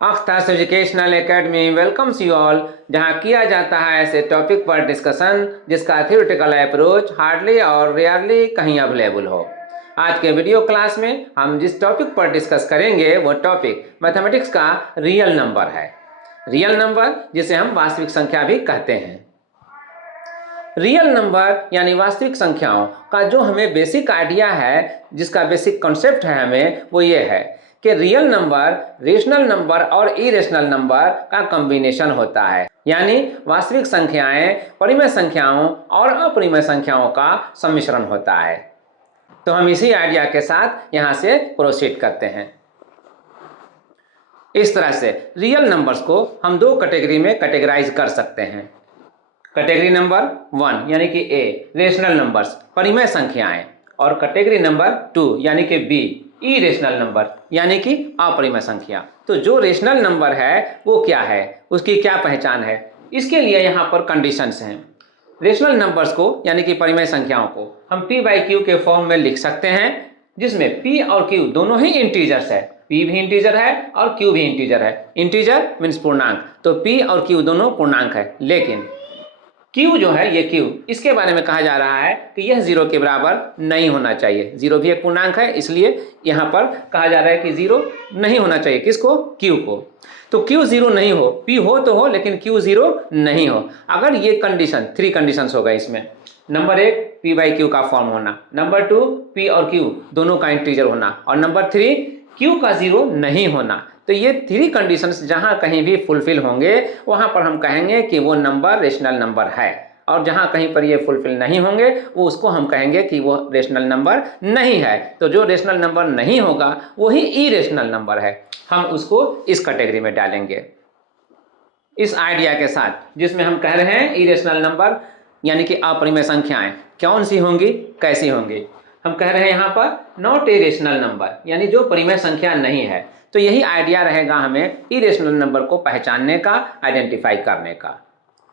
अख्तास educational academy welcomes you all, जहां किया जाता है ऐसे टॉपिक पर डिस्कशन जिसका थ्योरेटिकल अप्रोच हार्डली और रेयरली कहीं अवेलेबल हो। आज के वीडियो क्लास में हम जिस टॉपिक पर डिस्कस करेंगे वो टॉपिक मैथमेटिक्स का रियल नंबर है। रियल नंबर जिसे हम वास्तविक संख्या भी कहते हैं। रियल नंबर यानी वास्तविक संख्याओं का जो हमें बेसिक आइडिया है, जिसका बेसिक कॉन्सेप्ट है हमें, वो ये है कि रियल नंबर रेशनल नंबर और इरेशनल नंबर का कॉम्बिनेशन होता है। यानी वास्तविक संख्याएं परिमेय संख्याओं और अपरिमेय संख्याओं का सम्मिश्रण होता है। तो हम इसी आइडिया के साथ यहाँ से प्रोसीड करते हैं। इस तरह से रियल नंबर्स को हम दो कैटेगरी में कैटेगराइज कर सकते हैं। कैटेगरी नंबर 1 यानी कि ए रेशनल नंबर्स परिमेय संख्याएं, और कैटेगरी नंबर 2 यानी कि बी इरेशनल नंबर यानी कि अपरिमेय संख्या। तो जो रेशनल नंबर है वो क्या है, उसकी क्या पहचान है, इसके लिए यहाँ पर कंडीशंस हैं। रेशनल नंबर्स को यानी कि परिमेय संख्याओं को हम p बाई क्यू के फॉर्म में लिख सकते हैं, जिसमें p और q दोनों ही इंटीजर्स है। p भी इंटीजर है और q भी इंटीजर है। इंटीजर मीन्स पूर्णांक, तो p और q दोनों पूर्णांक है। लेकिन q जो है, ये q, इसके बारे में कहा जा रहा है कि यह 0 के बराबर नहीं होना चाहिए। 0 भी एक पूर्णांक है, इसलिए यहाँ पर कहा जा रहा है कि 0 नहीं होना चाहिए। किसको? q को। तो q 0 नहीं हो, p हो तो हो लेकिन q 0 नहीं हो। अगर ये कंडीशन, 3 कंडीशंस होगा इसमें। नंबर 1 p बाई क्यू का फॉर्म होना, नंबर 2 p और q दोनों का इंटीजर होना, और नंबर 3 q का 0 नहीं होना। तो ये 3 कंडीशंस जहां कहीं भी फुलफिल होंगे वहां पर हम कहेंगे कि वो नंबर रेशनल नंबर है, और जहां कहीं पर ये फुलफिल नहीं होंगे वो उसको हम कहेंगे कि वो रेशनल नंबर नहीं है। तो जो रेशनल नंबर नहीं होगा वही इरेशनल नंबर है, हम उसको इस कैटेगरी में डालेंगे। इस आइडिया के साथ, जिसमें हम कह रहे हैं इरेशनल नंबर यानी कि अपरिमेय संख्याएं कौन सी होंगी, कैसी होंगी। हम कह रहे हैं यहाँ पर नॉट ए रेशनल नंबर, यानी जो परिमेय संख्या नहीं है। तो यही आइडिया रहेगा हमें इरेशनल नंबर को पहचानने का, आइडेंटिफाई करने का।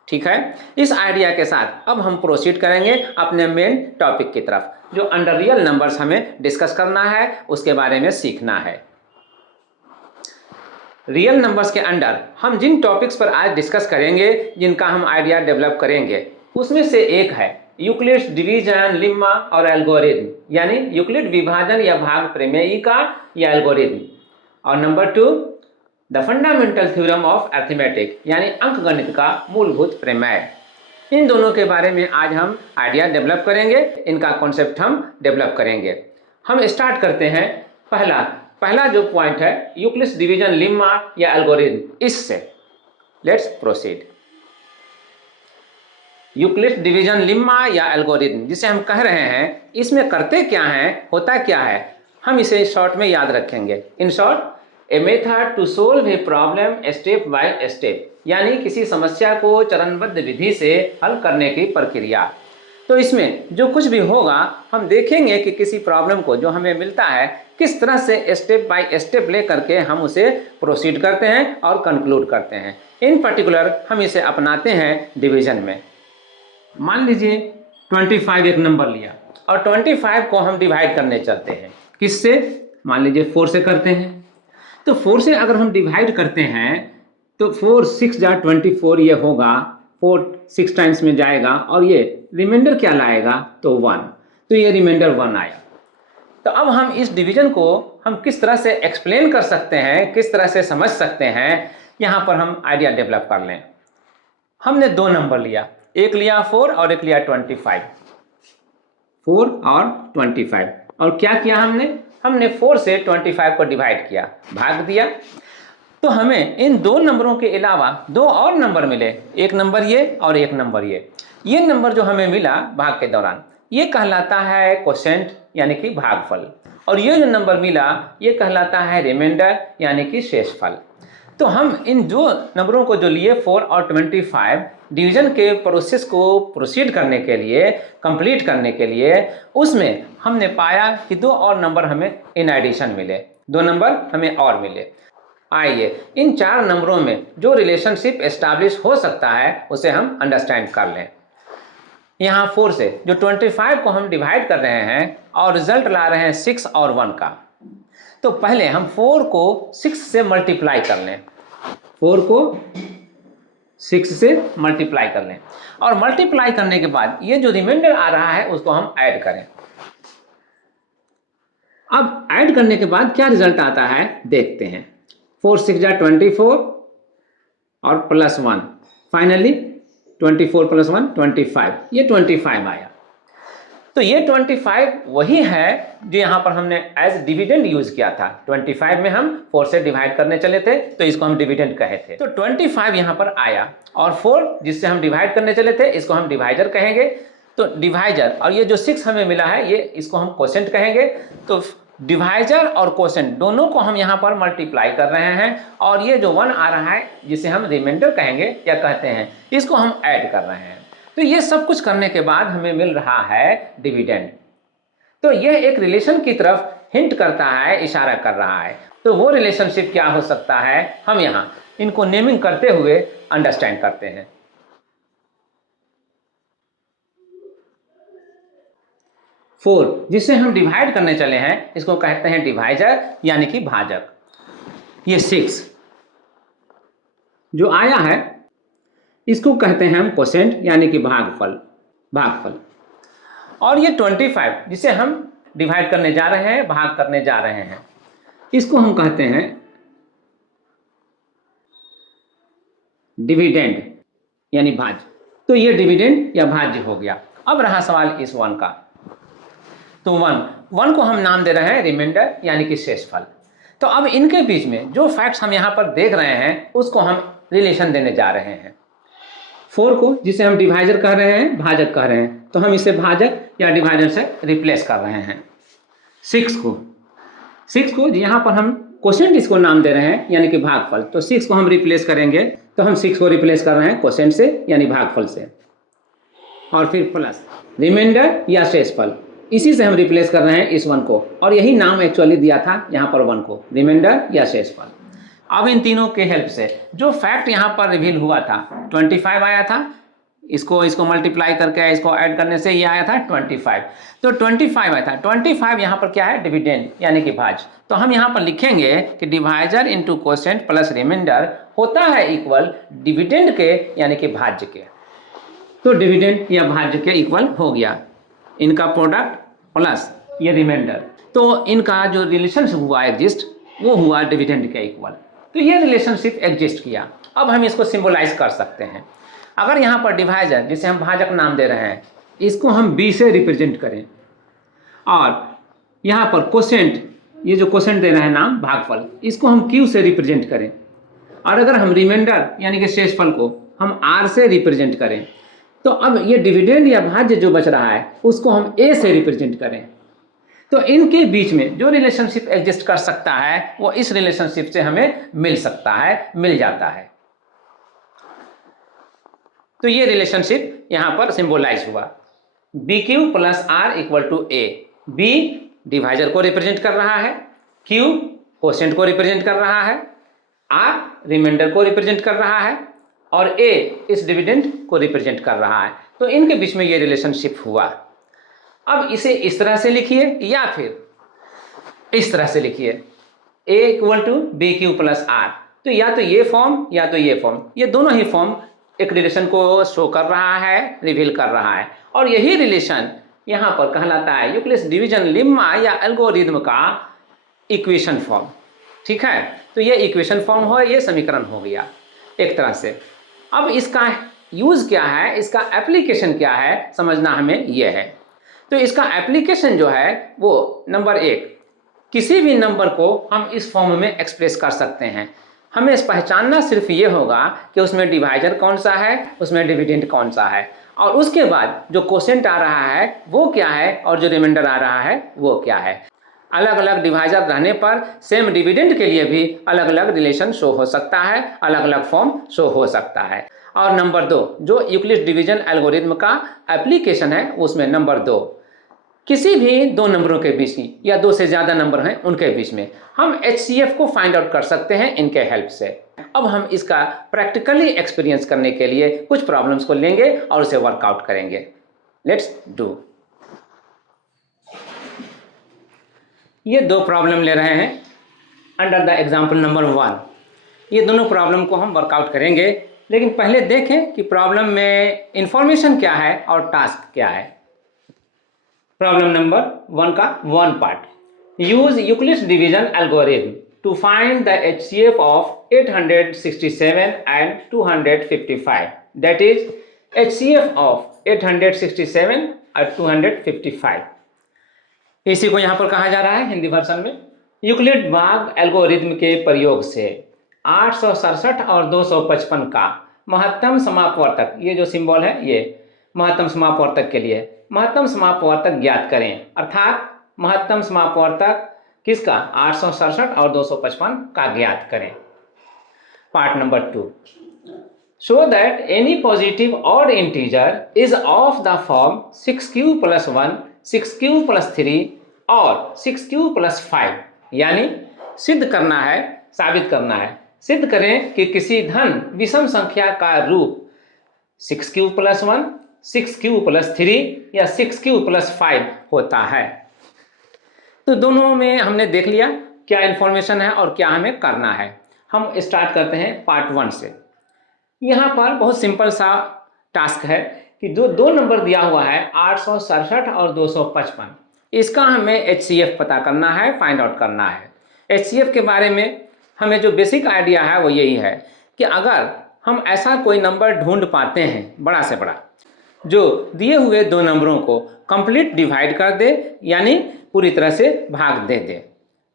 ठीक है, इस आइडिया के साथ अब हम प्रोसीड करेंगे अपने मेन टॉपिक की तरफ, जो अंडर रियल नंबर्स हमें डिस्कस करना है, उसके बारे में सीखना है। रियल नंबर्स के अंडर हम जिन टॉपिक्स पर आज डिस्कस करेंगे, जिनका हम आइडिया डेवलप करेंगे, उसमें से एक है यूक्लिड्स डिवीजन, लेम्मा और एल्गोरिथम, यानी यूक्लिड विभाजन या भाग प्रमेयिका या एल्गोरिथम। और number 2 the fundamental theorem of arithmetic, यानी अंकगणित का मूलभूत प्रमेय। इन दोनों के बारे में आज हम आइडिया डेवलप करेंगे, इनका कॉन्सेप्ट हम डेवलप करेंगे। हम स्टार्ट करते हैं पहला जो पॉइंट है यूक्लिड्स डिवीजन, लेम्मा या एल्गोरिथम, इससे let's proceed. Euclid's division, lemma या एल्गोरिथम जिसे हम कह रहे हैं, इसमें करते क्या हैं, होता क्या है, हम इसे शॉर्ट में याद रखेंगे। In short, a method to solve a problem step by step, यानी किसी समस्या को चरणबद्ध विधि से हल करने की प्रक्रिया। तो इसमें जो कुछ भी होगा हम देखेंगे कि किसी प्रॉब्लम को जो हमें मिलता है किस तरह से स्टेप बाय स्टेप ले करके हम उसे प्रोसीड करते हैं और कंक्लूड करते हैं। इन पर्टिकुलर हम इसे अपनाते हैं डिवीजन में। मान लीजिए 25 एक नंबर लिया और 25 को हम डिवाइड करने चलते हैं। किससे? मान लीजिए 4 से करते हैं। तो 4 से अगर हम डिवाइड करते हैं तो 4 6 जा 24 ये होगा, 4 6 टाइम्स में जाएगा और ये रिमाइंडर क्या लाएगा, तो 1। तो ये रिमाइंडर 1 आया। तो अब हम इस डिवीजन को हम किस तरह से एक्सप्लेन कर सकते हैं, किस तरह से समझ सकते हैं, यहाँ पर हम आइडिया डेवलप कर लें। हमने 2 नंबर लिया, एक लिया 4 और एक लिया 25। 4 और 25, और क्या किया हमने 4 से 25 को डिवाइड किया, भाग दिया। तो हमें इन 2 नंबरों के अलावा 2 और नंबर मिले, एक नंबर ये और एक नंबर ये। ये नंबर जो हमें मिला भाग के दौरान, ये कहलाता है कोशेंट यानी कि भागफल, और ये जो नंबर मिला ये कहलाता है रिमाइंडर यानी कि शेषफल। तो हम इन 2 नंबरों को जो लिए 4 और 25, डिवीजन के प्रोसेस को प्रोसीड करने के लिए, कंप्लीट करने के लिए, उसमें हमने पाया कि 2 और नंबर हमें इन एडिशन मिले, 2 नंबर हमें और मिले। आइए इन 4 नंबरों में जो रिलेशनशिप एस्टैब्लिश हो सकता है उसे हम अंडरस्टैंड कर लें। यहाँ 4 से जो 25 को हम डिवाइड कर रहे हैं और रिजल्ट ला रहे हैं 6 और 1 का, तो पहले हम 4 को 6 से मल्टीप्लाई कर लें। 4 को 6 से मल्टीप्लाई कर लें और मल्टीप्लाई करने के बाद ये जो रिमाइंडर आ रहा है उसको हम ऐड करें। अब ऐड करने के बाद क्या रिजल्ट आता है देखते हैं। 4 6 जा 24 और +1, फाइनली 24 + 1 25, ये 25 आया। तो ये 25 वही है जो यहाँ पर हमने एज डिविडेंड यूज किया था। 25 में हम 4 से डिवाइड करने चले थे तो इसको हम डिविडेंड कहे थे। तो 25 यहाँ पर आया और 4 जिससे हम डिवाइड करने चले थे इसको हम डिवाइजर कहेंगे। तो डिवाइजर और ये जो 6 हमें मिला है ये इसको हम कोसेंट कहेंगे। तो डिवाइजर और कोसेंट दोनों को हम यहाँ पर मल्टीप्लाई कर रहे हैं और ये जो 1 आ रहा है जिसे हम रिमाइंडर कहेंगे या कहते हैं इसको हम ऐड कर रहे हैं। तो ये सब कुछ करने के बाद हमें मिल रहा है डिविडेंड। तो यह एक रिलेशन की तरफ हिंट करता है, इशारा कर रहा है। तो वो रिलेशनशिप क्या हो सकता है हम यहाँ इनको नेमिंग करते हुए अंडरस्टैंड करते हैं। 4 जिसे हम डिवाइड करने चले हैं इसको कहते हैं डिवाइजर यानी कि भाजक। ये 6 जो आया है इसको कहते हैं हम कोसेंट यानी कि भागफल। और ये 25 जिसे हम डिवाइड करने जा रहे हैं, भाग करने जा रहे हैं, इसको हम कहते हैं डिविडेंड यानी भाज्य। तो ये डिविडेंड या भाज्य हो गया। अब रहा सवाल इस 1 का। तो 1 को हम नाम दे रहे हैं रिमाइंडर यानी कि शेषफल। तो अब इनके बीच में जो फैक्ट्स हम यहाँ पर देख रहे हैं उसको हम रिलेशन देने जा रहे हैं। 4 को जिसे हम डिवाइजर कह रहे हैं, भाजक कह रहे हैं, तो हम इसे भाजक या डिवाइजर से रिप्लेस कर रहे हैं। 6 को यहाँ पर हम कोसेंट इसको नाम दे रहे हैं यानी कि भागफल। तो 6 को हम रिप्लेस करेंगे तो हम 6 को रिप्लेस कर रहे हैं कोसेंट से यानी भागफल से। और फिर प्लस रिमाइंडर या शेषफल, इसी से हम रिप्लेस कर रहे हैं इस 1 को। और यही नाम एक्चुअली दिया था यहाँ पर 1 को, रिमाइंडर या शेषफल। अब इन तीनों के हेल्प से जो फैक्ट यहाँ पर रिवील हुआ था 25 आया था, इसको मल्टीप्लाई करके इसको ऐड करने से ये आया था 25। तो 25 आया था। 25 यहाँ पर क्या है डिविडेंड यानी कि भाज्य। तो हम यहाँ पर लिखेंगे कि divisor into quotient plus remainder होता है इक्वल डिविडेंड के यानी कि भाज्य के। तो डिविडेंड या भाज्य के इक्वल हो गया इनका प्रोडक्ट प्लस ये रिमाइंडर। तो इनका जो रिलेशनशिप हुआ एग्जिस्ट वो हुआ डिविडेंड के इक्वल। तो ये रिलेशनशिप एग्जिस्ट किया। अब हम इसको सिंबलाइज कर सकते हैं। अगर यहाँ पर डिवाइजर जिसे हम भाजक नाम दे रहे हैं इसको हम b से रिप्रेजेंट करें और यहाँ पर कोसेंट, ये जो कोसेंट दे रहे हैं नाम भागफल, इसको हम q से रिप्रेजेंट करें। और अगर हम रिमाइंडर यानी कि शेषफल को हम r से रिप्रेजेंट करें तो अब ये डिविडेंड या भाज्य जो बच रहा है उसको हम a से रिप्रेजेंट करें। तो इनके बीच में जो रिलेशनशिप एग्जिस्ट कर सकता है वो इस रिलेशनशिप से हमें मिल सकता है, मिल जाता है। तो ये रिलेशनशिप यहाँ पर सिंबलाइज हुआ। BQ + R = A। B divisor को रिप्रेजेंट कर रहा है, Q कोसेंट को रिप्रेजेंट कर रहा है, R रिमाइंडर को रिप्रेजेंट कर रहा है और A इस डिविडेंड को रिप्रेजेंट कर रहा है। तो इनके बीच में ये रिलेशनशिप हुआ। अब इसे इस तरह से लिखिए या फिर इस तरह से लिखिए A = BQ + R। तो या तो ये फॉर्म या तो ये फॉर्म, ये दोनों ही फॉर्म एक रिलेशन को शो कर रहा है, रिवील कर रहा है। और यही रिलेशन यहाँ पर कहलाता है यूक्लिड्स डिवीजन लेम्मा या एल्गोरिथम का इक्वेशन फॉर्म। ठीक है, तो ये इक्वेशन फॉर्म हो, ये समीकरण हो गया एक तरह से। अब इसका यूज़ क्या है, इसका एप्लीकेशन क्या है, समझना हमें ये है। तो इसका एप्लीकेशन जो है वो नंबर 1, किसी भी नंबर को हम इस फॉर्म में एक्सप्रेस कर सकते हैं। हमें पहचानना सिर्फ ये होगा कि उसमें डिवाइजर कौन सा है, उसमें डिविडेंड कौन सा है, और उसके बाद जो कोसेंट आ रहा है वो क्या है और जो रिमाइंडर आ रहा है वो क्या है। अलग अलग डिवाइजर रहने पर सेम डिविडेंड के लिए भी अलग अलग रिलेशन शो हो सकता है, अलग अलग फॉर्म शो हो सकता है। और नंबर 2 जो यूक्लिड्स डिवीजन एल्गोरिथम का एप्लीकेशन है उसमें नंबर 2 किसी भी दो नंबरों के बीच की या दो से ज़्यादा नंबर हैं उनके बीच में हम HCF को फाइंड आउट कर सकते हैं इनके हेल्प से। अब हम इसका प्रैक्टिकली एक्सपीरियंस करने के लिए कुछ प्रॉब्लम्स को लेंगे और उसे वर्कआउट करेंगे। Let's do. ये 2 प्रॉब्लम ले रहे हैं अंडर द एग्जाम्पल नंबर 1। ये दोनों प्रॉब्लम को हम वर्कआउट करेंगे, लेकिन पहले देखें कि प्रॉब्लम में इंफॉर्मेशन क्या है और टास्क क्या है। प्रॉब्लम नंबर 1 का 1 part, use Euclid's division algorithm to find the HCF of 867 and 255, that is HCF of 867 और 255। इसी को यहाँ पर कहा जा रहा है हिंदी वर्षन में, यूक्लिड भाग एल्गोरिथम के प्रयोग से 867 और 255 का महत्तम समापवर्तक, ये जो सिंबल है ये महत्तम समापवर्तक के लिए, महत्तम समापवर्तक ज्ञात करें। अर्थात महत्तम समापवर्तक किसका, 867 और 255 का ज्ञात करें। Part number 2, show that any positive odd integer is of the form 6q + 1, 6q + 3 और 6q + 5, यानी सिद्ध करना है, साबित करना है, सिद्ध करें कि किसी धन विषम संख्या का रूप 6q + 1, 6q + 3 या 6q + 5 होता है। तो दोनों में हमने देख लिया क्या इन्फॉर्मेशन है और क्या हमें करना है। हम स्टार्ट करते हैं पार्ट 1 से। यहाँ पर बहुत सिंपल सा टास्क है कि जो 2 नंबर दिया हुआ है 867 और 255, इसका हमें HCF पता करना है, फाइंड आउट करना है। HCF के बारे में हमें जो बेसिक आइडिया है वो यही है कि अगर हम ऐसा कोई नंबर ढूंढ पाते हैं बड़ा से बड़ा जो दिए हुए 2 नंबरों को कंप्लीट डिवाइड कर दे, यानी पूरी तरह से भाग दे दे,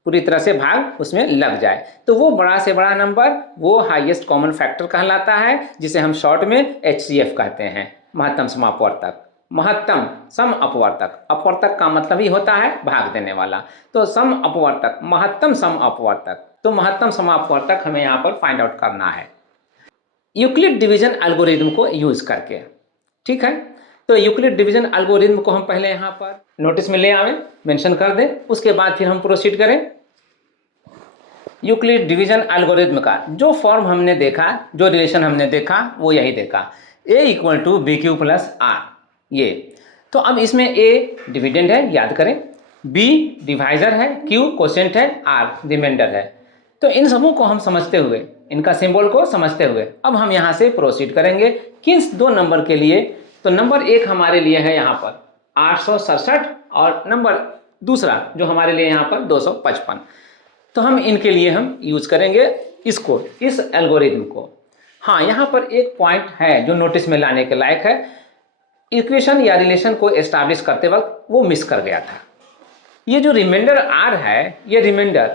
पूरी तरह से भाग उसमें लग जाए, तो वो बड़ा से बड़ा नंबर वो हाईएस्ट कॉमन फैक्टर कहलाता है, जिसे हम शॉर्ट में HCF कहते हैं, महत्तम समापवर्तक, महत्तम सम अपवर्तक। अपवर्तक का मतलब ही होता है भाग देने वाला, तो सम अपवर्तक, महत्तम सम अपवर्तक, तो महत्तम समापवर्तक हमें यहाँ पर फाइंड आउट करना है यूक्लिड डिवीजन एल्गोरिथम को यूज करके। ठीक है, तो यूक्लिड डिवीजन एल्गोरिथम को हम पहले यहाँ पर नोटिस में ले आवें, मेंशन कर दें, उसके बाद फिर हम प्रोसीड करें। यूक्लिड डिवीजन एल्गोरिथम का जो फॉर्म हमने देखा, जो रिलेशन हमने देखा वो यही देखा, A = BQ + R, ये। तो अब इसमें A डिविडेंड है, याद करें, B डिवाइजर है, Q क्वोशिएंट है, R रिमाइंडर है। तो इन सबों को हम समझते हुए, इनका सिंबल को समझते हुए अब हम यहाँ से प्रोसीड करेंगे किस 2 नंबर के लिए। तो नंबर 1 हमारे लिए है यहाँ पर 867 और नंबर दूसरा जो हमारे लिए यहाँ पर 255। तो हम इनके लिए हम यूज करेंगे इसको, इस एल्गोरिथम को। हाँ, यहाँ पर एक पॉइंट है जो नोटिस में लाने के लायक है, इक्वेशन या रिलेशन को एस्टैब्लिश करते वक्त वो मिस कर गया था। ये जो रिमाइंडर R है, ये रिमाइंडर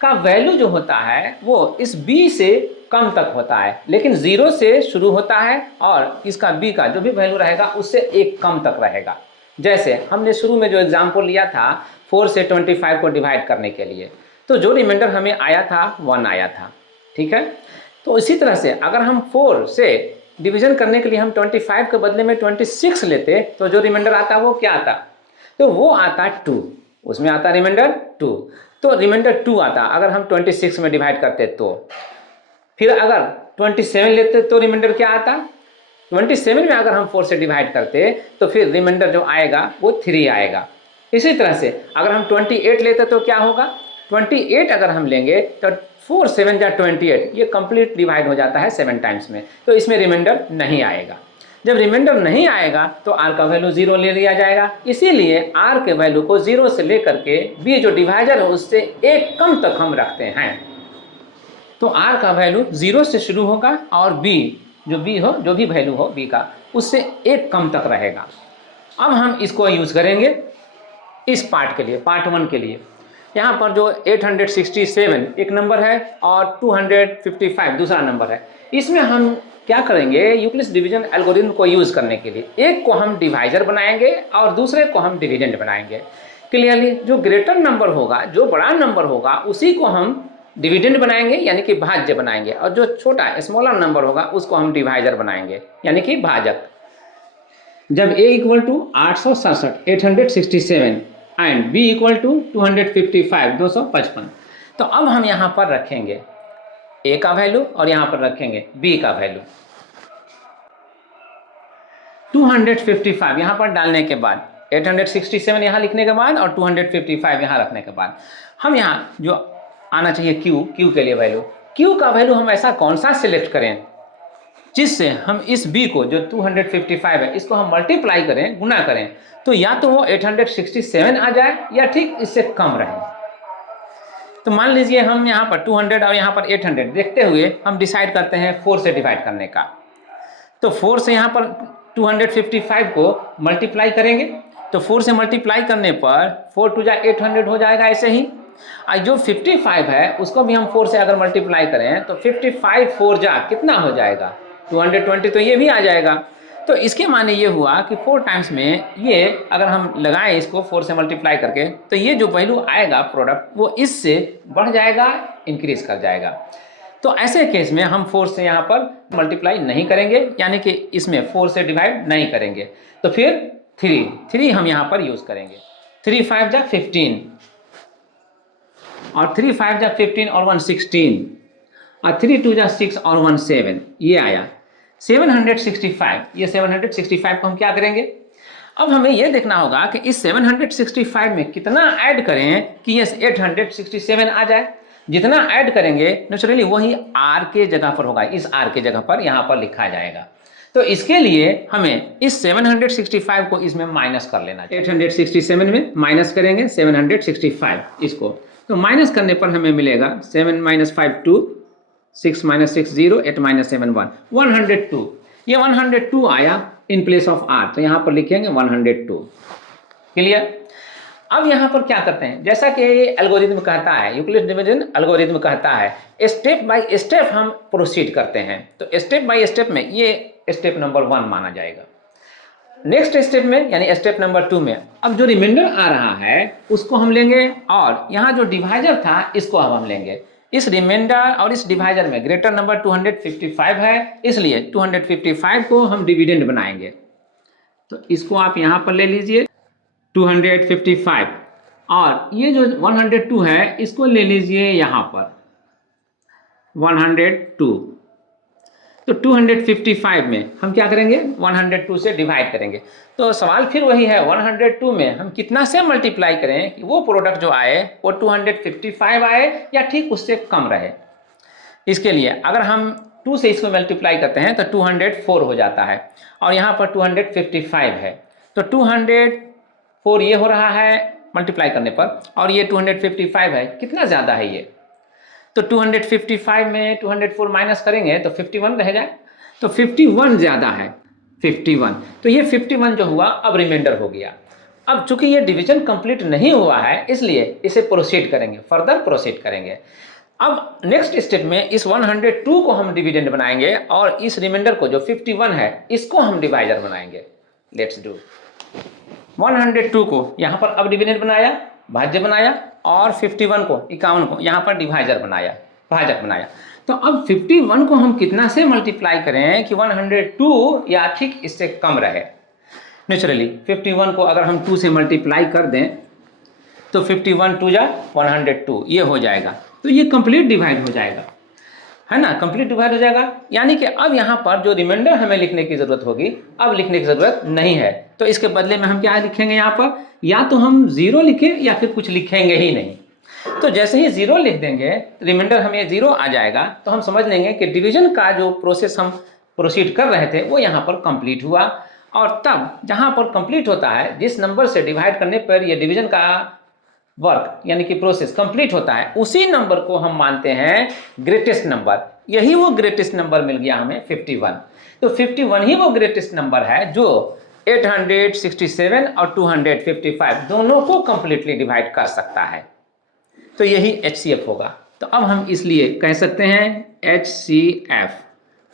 का वैल्यू जो होता है वो इस B से कम तक होता है, लेकिन 0 से शुरू होता है और इसका B का जो भी वैल्यू रहेगा उससे 1 कम तक रहेगा। जैसे हमने शुरू में जो एग्जाम्पल लिया था 4 से 25 को डिवाइड करने के लिए, तो जो रिमाइंडर हमें आया था 1 आया था। ठीक है, तो इसी तरह से अगर हम 4 से डिवीजन करने के लिए हम 25 के बदले में 26 लेते तो जो रिमाइंडर आता वो क्या आता, तो वो आता 2, उसमें आता रिमाइंडर 2। तो रिमाइंडर 2 आता अगर हम 26 में डिवाइड करते तो। फिर अगर 27 लेते तो रिमाइंडर क्या आता, 27 में अगर हम 4 से डिवाइड करते तो फिर रिमाइंडर जो आएगा वो 3 आएगा। इसी तरह से अगर हम 28 लेते तो क्या होगा, 28 अगर हम लेंगे तो 4 7 या 28, ये कंप्लीट डिवाइड हो जाता है 7 टाइम्स में, तो इसमें रिमाइंडर नहीं आएगा। जब रिमाइंडर नहीं आएगा तो R का वैल्यू 0 ले लिया जाएगा, इसीलिए R के वैल्यू को 0 से लेकर के B जो डिवाइजर है उससे 1 कम तक हम रखते हैं। तो R का वैल्यू 0 से शुरू होगा और B जो भी वैल्यू हो B का उससे 1 कम तक रहेगा। अब हम इसको यूज़ करेंगे इस पार्ट के लिए, पार्ट 1 के लिए। यहाँ पर जो 867 एक नंबर है और 255 दूसरा नंबर है, इसमें हम क्या करेंगे, यूक्लिड्स डिवीजन एल्गोरिथम को यूज़ करने के लिए एक को हम डिवाइजर बनाएंगे और दूसरे को हम डिविडेंड बनाएंगे। क्लियरली, जो ग्रेटर नंबर होगा, जो बड़ा नंबर होगा उसी को हम डिविडेंड बनाएंगे यानी कि भाज्य बनाएंगे, और जो छोटा स्मॉलर नंबर होगा उसको हम डिवाइजर बनाएंगे यानी कि भाजक। जब A = 867 एंड B = 255 तो अब हम यहाँ पर रखेंगे A का वैल्यू और यहाँ पर रखेंगे B का वैल्यू। 255 यहाँ पर डालने के बाद, 867 यहाँ लिखने के बाद और 255 यहाँ रखने के बाद हम यहाँ जो आना चाहिए Q के लिए वैल्यू, Q का वैल्यू हम ऐसा कौन सा सिलेक्ट करें जिससे हम इस B को जो 255 है इसको हम मल्टीप्लाई करें, गुना करें, तो या तो वो 867 आ जाए या ठीक इससे कम रहे। तो मान लीजिए हम यहाँ पर 200 और यहाँ पर 800 देखते हुए हम डिसाइड करते हैं 4 से डिवाइड करने का। तो 4 से यहाँ पर 255 को मल्टीप्लाई करेंगे, तो 4 से मल्टीप्लाई करने पर 4 टू जा 800 हो जाएगा ऐसे ही। और जो 55 है उसको भी हम 4 से अगर मल्टीप्लाई करें तो 55 4 जा कितना हो जाएगा 220, तो ये भी आ जाएगा। तो इसके माने ये हुआ कि 4 टाइम्स में ये अगर हम लगाएं इसको 4 से मल्टीप्लाई करके, तो ये जो वैल्यू आएगा प्रोडक्ट वो इससे बढ़ जाएगा, इंक्रीज कर जाएगा। तो ऐसे केस में हम 4 से यहाँ पर मल्टीप्लाई नहीं करेंगे, यानी कि इसमें 4 से डिवाइड नहीं करेंगे। तो फिर 3 हम यहाँ पर यूज़ करेंगे। 3 5 जा 15 और 3 5 जा 15 और 1 16 और 3 2 जा 6 और 1 7, ये आया 765। ये 765 को हम क्या करेंगे, अब हमें यह देखना होगा कि इस 765 में कितना ऐड करें कि ये 867 आ जाए। जितना ऐड करेंगे नेचुरली वही R के जगह पर होगा, इस R के जगह पर यहाँ पर लिखा जाएगा। तो इसके लिए हमें इस 765 को इसमें माइनस कर लेना चाहिए। 867 में माइनस करेंगे 765 इसको, तो माइनस करने पर हमें मिलेगा 7 - 5 2, 6 - 6 0, 8 - 7 1, 102। ये 102 आया इन प्लेस ऑफ R, तो यहाँ पर लिखेंगे 102। क्लियर। अब यहाँ पर क्या करते हैं, जैसा कि एल्गोरिथम कहता है, यूक्लिड डिवीजन एल्गोरिथम कहता है, स्टेप बाय स्टेप हम प्रोसीड करते हैं। तो स्टेप बाय स्टेप में ये स्टेप नंबर 1 माना जाएगा। नेक्स्ट स्टेप में यानी स्टेप नंबर 2 में अब जो रिमाइंडर आ रहा है उसको हम लेंगे, और यहाँ जो डिवाइजर था इसको अब हम लेंगे। इस रिमाइंडर और इस डिवाइजर में ग्रेटर नंबर 255 है, इसलिए 255 को हम डिविडेंड बनाएंगे। तो इसको आप यहाँ पर ले लीजिए 255, और ये जो 102 है इसको ले लीजिए यहाँ पर 102। तो 255 में हम क्या करेंगे 102 से डिवाइड करेंगे। तो सवाल फिर वही है, 102 में हम कितना से मल्टीप्लाई करें कि वो प्रोडक्ट जो आए वो 255 आए या ठीक उससे कम रहे। इसके लिए अगर हम 2 से इसको मल्टीप्लाई करते हैं तो 204 हो जाता है, और यहाँ पर 255 है, तो 204 ये हो रहा है मल्टीप्लाई करने पर, और ये 255 है, कितना ज़्यादा है ये। तो 255 में 204 माइनस करेंगे तो 51 रह जाए, तो 51 ज़्यादा है 51। तो ये 51 जो हुआ अब रिमाइंडर हो गया। अब चूंकि ये डिवीजन कंप्लीट नहीं हुआ है इसलिए इसे प्रोसीड करेंगे, फर्दर प्रोसीड करेंगे। अब नेक्स्ट स्टेप में इस 102 को हम डिविडेंड बनाएंगे, और इस रिमाइंडर को जो 51 है इसको हम डिवाइजर बनाएंगे। लेट्स डू 102 को यहाँ पर अब डिविडेंड बनाया, भाज्य बनाया, और 51 को 51 को यहाँ पर डिवाइजर बनाया, भाजक बनाया। तो अब 51 को हम कितना से मल्टीप्लाई करें कि 102 या ठीक इससे कम रहे। नेचुरली 51 को अगर हम 2 से मल्टीप्लाई कर दें तो 51 2 जा 102 ये हो जाएगा। तो ये कंप्लीट डिवाइड हो जाएगा, है ना, कंप्लीट डिवाइड हो जाएगा। यानी कि अब यहाँ पर जो रिमाइंडर हमें लिखने की ज़रूरत होगी अब लिखने की ज़रूरत नहीं है। तो इसके बदले में हम क्या लिखेंगे, यहाँ पर या तो हम 0 लिखें या फिर कुछ लिखेंगे ही नहीं। तो जैसे ही 0 लिख देंगे रिमाइंडर हमें 0 आ जाएगा, तो हम समझ लेंगे कि डिवीजन का जो प्रोसेस हम प्रोसीड कर रहे थे वो यहाँ पर कंप्लीट हुआ। और तब जहाँ पर कंप्लीट होता है, जिस नंबर से डिवाइड करने पर ये डिवीजन का वर्क यानी कि प्रोसेस कंप्लीट होता है, उसी नंबर को हम मानते हैं ग्रेटेस्ट नंबर। यही वो ग्रेटेस्ट नंबर मिल गया हमें 51। तो 51 ही वो ग्रेटेस्ट नंबर है जो 867 और 255 दोनों को कंप्लीटली डिवाइड कर सकता है। तो यही HCF होगा। तो अब हम इसलिए कह सकते हैं HCF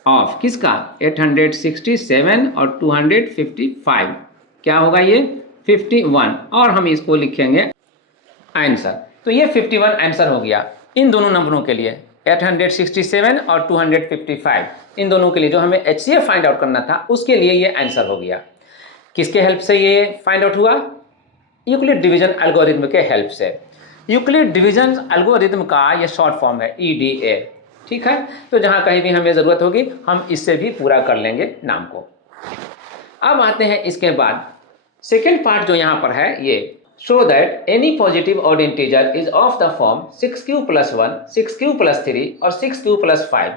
ऑफ किसका 867 और 255 क्या होगा ये 51, और हम इसको लिखेंगे आंसर। तो ये 51 आंसर हो गया इन दोनों नंबरों के लिए, 867 और 255 इन दोनों के लिए जो हमें HCF फाइंड आउट करना था उसके लिए ये आंसर हो गया। किसके हेल्प से ये फाइंड आउट हुआ, यूक्लिड डिवीजन एल्गोरिथम के हेल्प से। यूक्लिड डिवीजन एल्गोरिथम का ये शॉर्ट फॉर्म है EDA, ठीक है। तो जहाँ कहीं भी हमें ज़रूरत होगी हम इससे भी पूरा कर लेंगे नाम को। अब आते हैं इसके बाद सेकेंड पार्ट जो यहाँ पर है, ये show that any positive odd integer is of the form 6q plus 1, 6q plus 3 और 6q plus 5।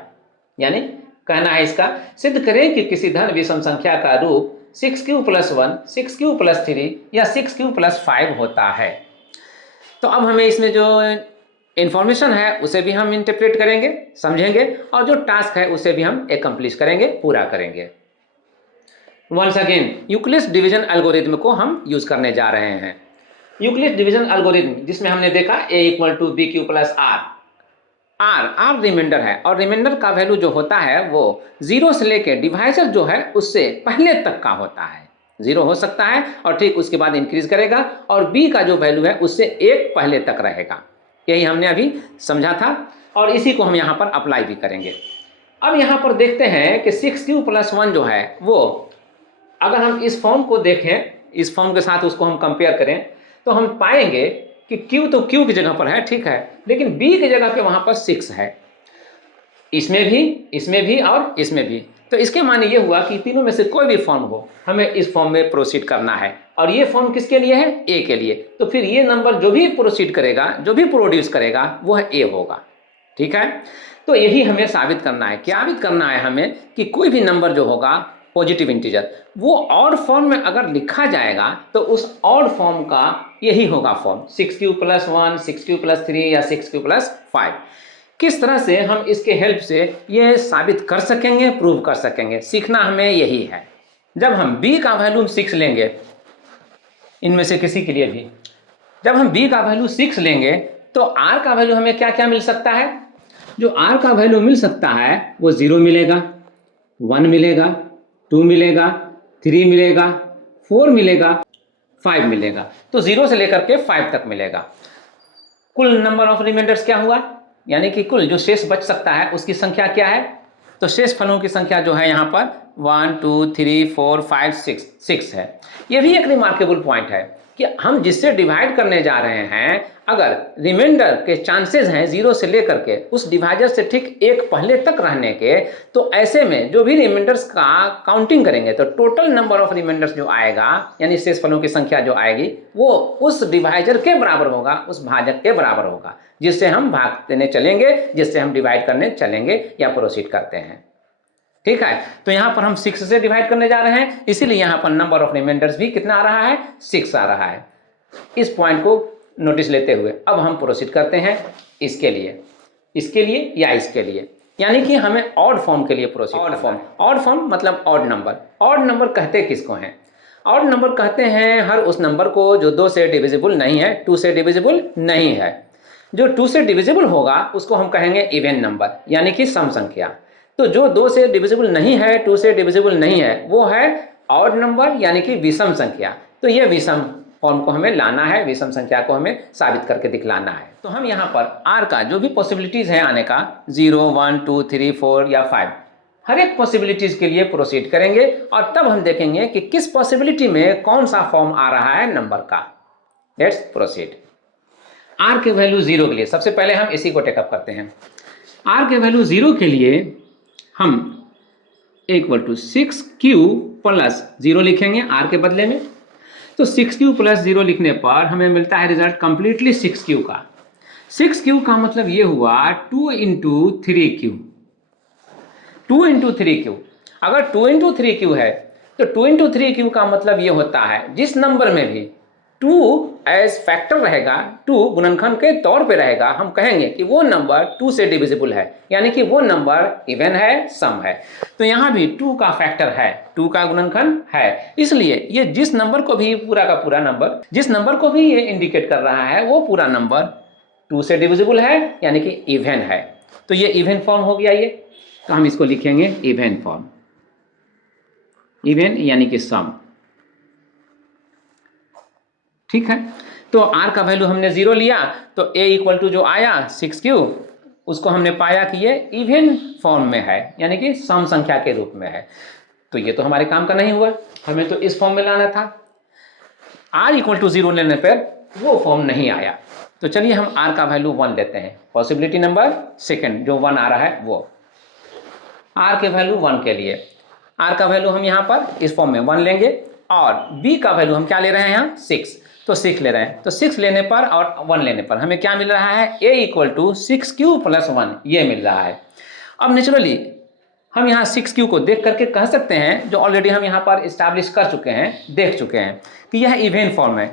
यानी कहना है इसका, सिद्ध करें कि किसी धन विषम संख्या का रूप 6q plus 1, 6q plus 3 या 6q plus 5 होता है। तो अब हमें इसमें जो इंफॉर्मेशन है उसे भी हम इंटरप्रेट करेंगे, समझेंगे, और जो टास्क है उसे भी हम एकम्प्लिश करेंगे, पूरा करेंगे। Once again Euclid's division algorithm को हम यूज करने जा रहे हैं। यूक्लिड्स डिवीजन एल्गोरिथम जिसमें हमने देखा a = bq + r रिमाइंडर है, और रिमाइंडर का वैल्यू जो होता है वो 0 से लेके डिवाइजर जो है उससे पहले तक का होता है। 0 हो सकता है और ठीक उसके बाद इंक्रीज करेगा, और b का जो वैल्यू है उससे 1 पहले तक रहेगा। यही हमने अभी समझा था और इसी को हम यहाँ पर अप्लाई भी करेंगे। अब यहाँ पर देखते हैं कि 6q + 1 जो है वो, अगर हम इस फॉर्म को देखें, इस फॉर्म के साथ उसको हम कंपेयर करें, तो हम पाएंगे कि q तो q की जगह पर है, ठीक है, लेकिन b की जगह पे वहाँ पर 6 है, इसमें भी और इसमें भी। तो इसके माने ये हुआ कि तीनों में से कोई भी फॉर्म हो, हमें इस फॉर्म में प्रोसीड करना है। और ये फॉर्म किसके लिए है? a के लिए। तो फिर ये नंबर जो भी प्रोसीड करेगा, जो भी प्रोड्यूस करेगा, वो है a होगा, ठीक है। तो यही हमें साबित करना है। क्या साबित करना है हमें? कि कोई भी नंबर जो होगा पॉजिटिव इंटीजर, वो ऑड फॉर्म में अगर लिखा जाएगा तो उस ऑड फॉर्म का यही होगा फॉर्म, 6q + 1, 6q + 3 या 6q + 5। किस तरह से हम इसके हेल्प से ये साबित कर सकेंगे, प्रूव कर सकेंगे, सीखना हमें यही है। जब हम b का वैल्यू 6 लेंगे, इनमें से किसी के लिए भी जब हम b का वैल्यू 6 लेंगे तो r का वैल्यू हमें क्या क्या मिल सकता है? जो r का वैल्यू मिल सकता है वो 0 मिलेगा, 1 मिलेगा, 2 मिलेगा, 3 मिलेगा, 4 मिलेगा, 5 मिलेगा। तो 0 से लेकर के 5 तक मिलेगा। कुल नंबर ऑफ रिमाइंडर्स क्या हुआ? यानी कि कुल जो शेष बच सकता है उसकी संख्या क्या है? तो शेष फलों की संख्या जो है यहाँ पर 1, 2, 3, 4, 5, 6 है। यह भी एक रिमार्केबल पॉइंट है कि हम जिससे डिवाइड करने जा रहे हैं, अगर रिमाइंडर के चांसेस हैं 0 से लेकर के उस डिवाइजर से ठीक 1 पहले तक रहने के, तो ऐसे में जो भी रिमाइंडर्स का काउंटिंग करेंगे तो टोटल नंबर ऑफ रिमाइंडर्स जो आएगा, यानी शेष फलों की संख्या जो आएगी, वो उस डिवाइजर के बराबर होगा, उस भाजक के बराबर होगा, जिससे हम भाग देने चलेंगे, जिससे हम डिवाइड करने चलेंगे या प्रोसीड करते हैं, ठीक है। तो यहाँ पर हम 6 से डिवाइड करने जा रहे हैं, इसीलिए यहाँ पर नंबर ऑफ रिमाइंडर्स भी कितना आ रहा है? 6 आ रहा है। इस पॉइंट को नोटिस लेते हुए अब हम प्रोसीड करते हैं इसके लिए या इसके लिए, यानी कि हमें ऑड फॉर्म के लिए प्रोसीड। ऑड फॉर्म मतलब ऑड नंबर। ऑड नंबर कहते किसको हैं? ऑड नंबर कहते हैं हर उस नंबर को जो 2 से डिविजिबल नहीं है, 2 से डिविजिबल नहीं है। जो 2 से डिविजिबल होगा उसको हम कहेंगे इवन नंबर, यानी कि सम संख्या। तो जो 2 से डिविजिबल नहीं है, 2 से डिविजिबल नहीं है, वो है ऑड नंबर, यानी कि विषम संख्या। तो ये विषम फॉर्म को हमें लाना है, विषम संख्या को हमें साबित करके दिखलाना है। तो हम यहाँ पर r का जो भी पॉसिबिलिटीज है आने का, 0, 1, 2, 3, 4 या 5, हर एक पॉसिबिलिटीज के लिए प्रोसीड करेंगे और तब हम देखेंगे कि किस पॉसिबिलिटी में कौन सा फॉर्म आ रहा है नंबर का। Let's proceed. r के वैल्यू 0 के लिए सबसे पहले हम इसी को टेकअप करते हैं। r के वैल्यू 0 के लिए हम = 6q + 0 लिखेंगे r के बदले में। तो 6q + 0 लिखने पर हमें मिलता है रिजल्ट कंप्लीटली 6q का। 6q का मतलब ये हुआ 2 × 3q। 2 × 3q, अगर 2 × 3q है तो 2 × 3q का मतलब ये होता है जिस नंबर में भी 2 एज फैक्टर रहेगा, 2 गुणनखंड के तौर पे रहेगा, हम कहेंगे कि वो नंबर 2 से डिविजिबल है, यानी कि वो नंबर इवन है, सम है। तो यहाँ भी 2 का फैक्टर है, 2 का गुणनखंड है, इसलिए ये जिस नंबर को भी पूरा का पूरा नंबर, जिस नंबर को भी ये इंडिकेट कर रहा है वो पूरा नंबर 2 से डिविजिबल है, यानी कि इवन है। तो ये इवन फॉर्म हो गया ये, तो हम इसको लिखेंगे इवन फॉर्म। इवन यानी कि सम, ठीक है। तो r का वैल्यू हमने 0 लिया, तो a = जो आया 6q, उसको हमने पाया कि ये इवन फॉर्म में है, यानी कि सम संख्या के रूप में है। तो ये तो हमारे काम का नहीं हुआ, हमें तो इस फॉर्म में लाना था। r = 0 लेने पर वो फॉर्म नहीं आया, तो चलिए हम r का वैल्यू 1 लेते हैं। पॉसिबिलिटी नंबर सेकेंड जो 1 आ रहा है वो, r के वैल्यू 1 के लिए r का वैल्यू हम यहाँ पर इस फॉर्म में 1 लेंगे। और b का वैल्यू हम क्या ले रहे हैं यहाँ 6, तो 6 ले रहे हैं। तो 6 लेने पर और 1 लेने पर हमें क्या मिल रहा है, a इक्वल टू 6q + 1 ये मिल रहा है। अब नेचुरली हम यहाँ 6q को देख करके कह सकते हैं, जो ऑलरेडी हम यहाँ पर इस्टेब्लिश कर चुके हैं, देख चुके हैं कि यह इवन फॉर्म है।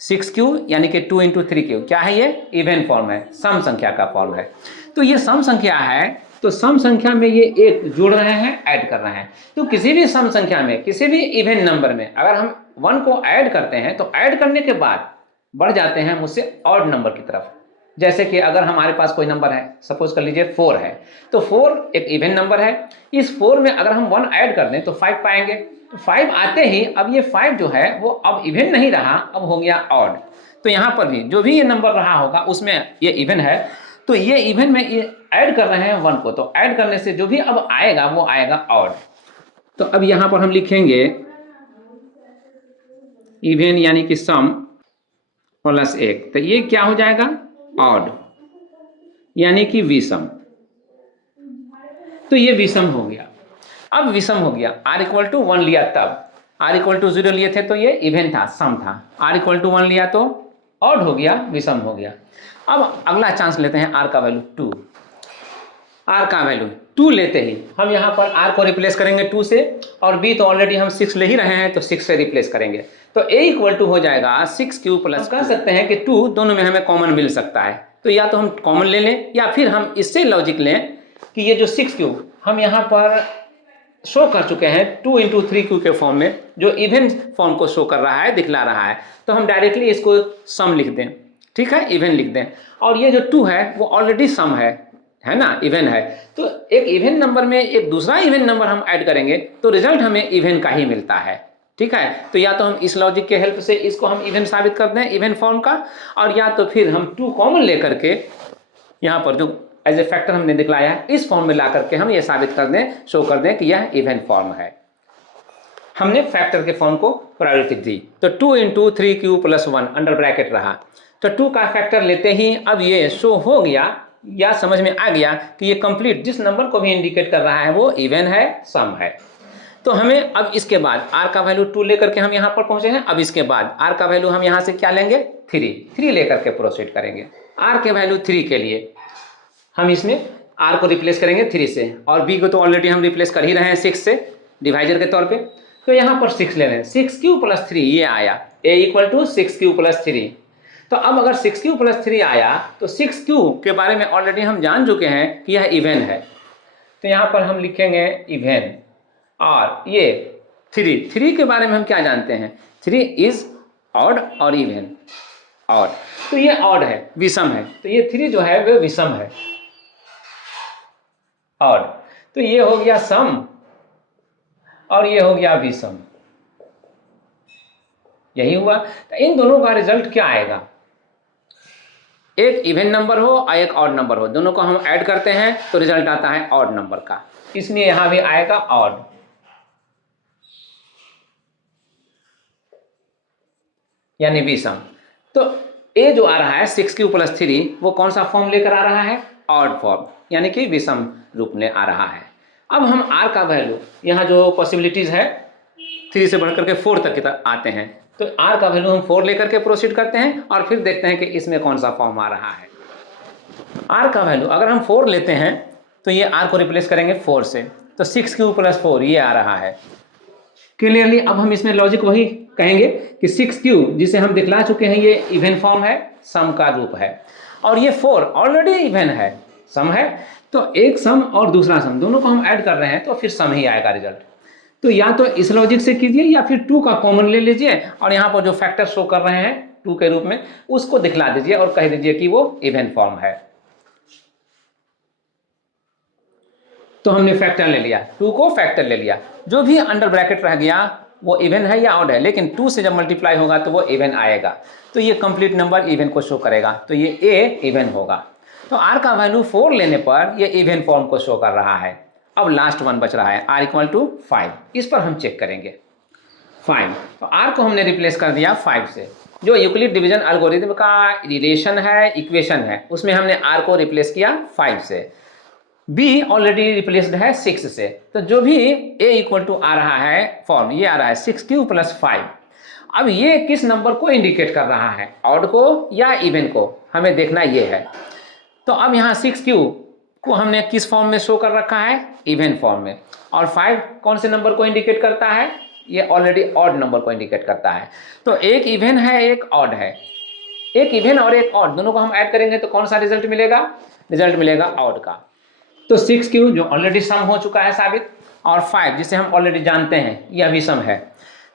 6q यानी कि 2 × 3q क्या है, ये इवन फॉर्म है, सम संख्या का फॉर्म है। तो ये सम संख्या है, तो सम संख्या में ये एक जोड़ रहे हैं, ऐड कर रहे हैं। तो किसी भी सम संख्या में, किसी भी इवन नंबर में अगर हम 1 को ऐड करते हैं तो ऐड करने के बाद बढ़ जाते हैं उससे ऑड नंबर की तरफ। जैसे कि अगर हमारे पास कोई नंबर है, सपोज कर लीजिए 4 है, तो 4 एक इवन नंबर है। इस 4 में अगर हम 1 ऐड कर दें तो 5 पाएंगे। तो 5 आते ही अब ये 5 जो है वो अब इवन नहीं रहा, अब हो गया ऑड। तो यहाँ पर भी जो भी ये नंबर रहा होगा उसमें ये इवन है, तो ये इवन में ये ऐड कर रहे हैं 1 को, तो ऐड करने से जो भी अब आएगा वो आएगा ऑड। तो अब यहाँ पर हम लिखेंगे इवन यानी कि सम प्लस 1, तो ये क्या हो जाएगा, ऑड यानी कि विषम। तो ये विषम हो गया। अब विषम हो गया, r = 1 लिया तब, r = 0 लिए थे तो ये इवन था, सम था। r = 1 लिया तो ऑड हो गया, विषम हो गया। अब अगला चांस लेते हैं, r का वैल्यू 2। r का वैल्यू 2 लेते ही हम यहाँ पर r को रिप्लेस करेंगे 2 से, और b तो ऑलरेडी हम 6 ले ही रहे हैं तो 6 से रिप्लेस करेंगे। तो a = हो जाएगा 6q + कह सकते हैं कि 2 दोनों में हमें कॉमन मिल सकता है, तो या तो हम कॉमन ले लें या फिर हम इससे लॉजिक लें कि ये जो 6q हम यहाँ पर शो कर चुके हैं 2 × 3q के फॉर्म में, जो इवन फॉर्म को शो कर रहा है, दिखला रहा है, तो हम डायरेक्टली इसको सम लिख दें, ठीक है, इवन लिख दें। और ये जो 2 है वो ऑलरेडी सम है ना, इवन है। तो एक इवन नंबर में एक दूसरा इवन नंबर हम ऐड करेंगे तो रिजल्ट हमें इवन का ही मिलता है, ठीक है। तो या तो हम इस लॉजिक के हेल्प से इसको हम इवन साबित कर दें, इवन फॉर्म का, और या तो फिर हम 2 कॉमन लेकर के यहाँ पर जो एज ए फैक्टर हमने दिखलाया है इस फॉर्म में ला करके हम ये साबित कर दें, शो कर दें कि यह इवन फॉर्म है। हमने फैक्टर के फॉर्म को प्रायोरिटी दी। तो 2 × 3q + 1 अंडर ब्रैकेट रहा, तो 2 का फैक्टर लेते ही अब ये शो हो गया या समझ में आ गया कि ये कंप्लीट जिस नंबर को भी इंडिकेट कर रहा है वो इवन है, सम है। तो हमें अब इसके बाद r का वैल्यू 2 लेकर के हम यहाँ पर पहुँचे हैं। अब इसके बाद r का वैल्यू हम यहाँ से क्या लेंगे, 3 लेकर के प्रोसीड करेंगे। r के वैल्यू 3 के लिए हम इसमें r को रिप्लेस करेंगे 3 से, और b को तो ऑलरेडी हम रिप्लेस कर ही रहे हैं 6 से डिवाइजर के तौर पे। तो यहाँ पर 6 ले रहे हैं, 6q + 3 ये आया, a = 6q + 3। तो अब अगर 6q + 3 आया तो 6q के बारे में ऑलरेडी हम जान चुके हैं कि यह इवन है, तो यहाँ पर हम लिखेंगे इवन। और ये 3 के बारे में हम क्या जानते हैं, 3 इज ऑड और इवन, ऑड, तो ये ऑड है, विषम है, तो ये 3 जो है वो विषम है, ऑड। तो ये हो गया सम और ये हो गया विषम, यही हुआ। तो इन दोनों का रिजल्ट क्या आएगा, एक इवन नंबर हो और एक ऑड नंबर हो, दोनों को हम ऐड करते हैं तो रिजल्ट आता है ऑड नंबर का, इसलिए यहां भी आएगा ऑड। यानी विषम। तो ए जो आ रहा है 6q + 3 वो कौन सा फॉर्म लेकर आ रहा है, ऑड फॉर्म, यानी कि विषम रूप में आ रहा है। अब हम r का वैल्यू, यहाँ जो पॉसिबिलिटीज है 3 से बढ़कर के 4 तक की आते हैं, तो r का वैल्यू हम 4 लेकर के प्रोसीड करते हैं और फिर देखते हैं कि इसमें कौन सा फॉर्म आ रहा है। r का वैल्यू अगर हम 4 लेते हैं तो ये r को रिप्लेस करेंगे 4 से, तो 6q + 4 ये आ रहा है क्लियरली। अब हम इसमें लॉजिक वही कहेंगे कि 6q जिसे हम दिखला चुके हैं ये इवन फॉर्म है, सम का रूप है, और ये 4 ऑलरेडी इवन है, सम है, तो एक सम और दूसरा सम दोनों को हम ऐड कर रहे हैं तो फिर सम ही आएगा रिजल्ट। तो या तो इस लॉजिक से कीजिए या फिर 2 का कॉमन ले लीजिए और यहाँ पर जो फैक्टर शो कर रहे हैं 2 के रूप में उसको दिखला दीजिए और कह दीजिए कि वो इवन फॉर्म है। तो हमने फैक्टर ले लिया, 2 को फैक्टर ले लिया, जो भी अंडर ब्रैकेट रह गया वो इवन है या ऑड है, लेकिन 2 से जब मल्टीप्लाई होगा तो वो इवन आएगा, तो ये कंप्लीट नंबर इवन को शो करेगा, तो ये a इवन होगा। तो r का वैल्यू 4 लेने पर ये इवन फॉर्म को शो कर रहा है। अब लास्ट वन बच रहा है r = 5, इस पर हम चेक करेंगे 5। तो r को हमने रिप्लेस कर दिया 5 से, जो यूक्लिड डिवीजन एल्गोरिथम का रिलेशन है, इक्वेशन है, उसमें हमने r को रिप्लेस किया 5 से। बी ऑलरेडी रिप्लेस्ड है 6 से, तो जो भी ए इक्वल टू आ रहा है फॉर्म, ये आ रहा है 6 क्यू प्लस 5। अब ये किस नंबर को इंडिकेट कर रहा है, ऑड को या इवन को, हमें देखना ये है। तो अब यहाँ 6 क्यू को हमने किस फॉर्म में शो कर रखा है, इवन फॉर्म में, और 5 कौन से नंबर को इंडिकेट करता है, ये ऑलरेडी ऑड नंबर को इंडिकेट करता है। तो एक इवन है एक ऑड है, एक इवन और एक ऑड दोनों को हम ऐड करेंगे तो कौन सा रिजल्ट मिलेगा, रिजल्ट मिलेगा ऑड का। तो 6 क्यू जो ऑलरेडी सम हो चुका है साबित, और 5 जिसे हम ऑलरेडी जानते हैं यह विषम है।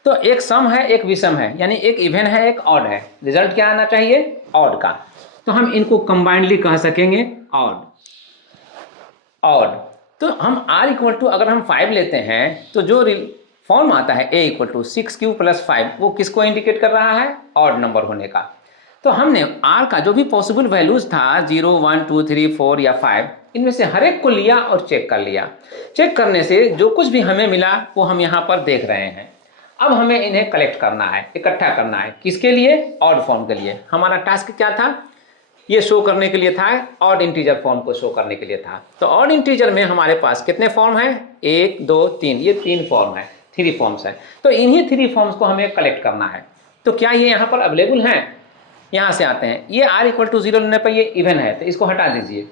तो एक सम है एक विषम है, यानी एक इवन है एक ऑड है, रिजल्ट क्या आना चाहिए, ऑड का। तो हम इनको कंबाइंडली कह सकेंगे ऑड, ऑड। तो हम r इक्वल टू अगर हम 5 लेते हैं तो जो फॉर्म आता है a equal to 6 q plus 5, वो किसको इंडिकेट कर रहा है, ऑड नंबर होने का। तो हमने r का जो भी पॉसिबल वैल्यूज था 0, 1, 2, 3, 4 या 5, इनमें से हर एक को लिया और चेक कर लिया। चेक करने से जो कुछ भी हमें मिला वो हम यहाँ पर देख रहे हैं। अब हमें इन्हें कलेक्ट करना है, इकट्ठा करना है, किसके लिए, ऑड फॉर्म के लिए। हमारा टास्क क्या था, ये शो करने के लिए था, ऑड इंटीजर फॉर्म को शो करने के लिए था। तो ऑड इंटीजर में हमारे पास कितने फॉर्म हैं, 1, 2, 3, ये 3 फॉर्म है, 3 फॉर्म्स है। तो इन्हीं 3 फॉर्म्स को हमें कलेक्ट करना है। तो क्या ये यहाँ पर अवेलेबल हैं, यहाँ से आते हैं। ये r इक्वल टू 0 लेने पर ये इवन है तो इसको हटा दीजिए,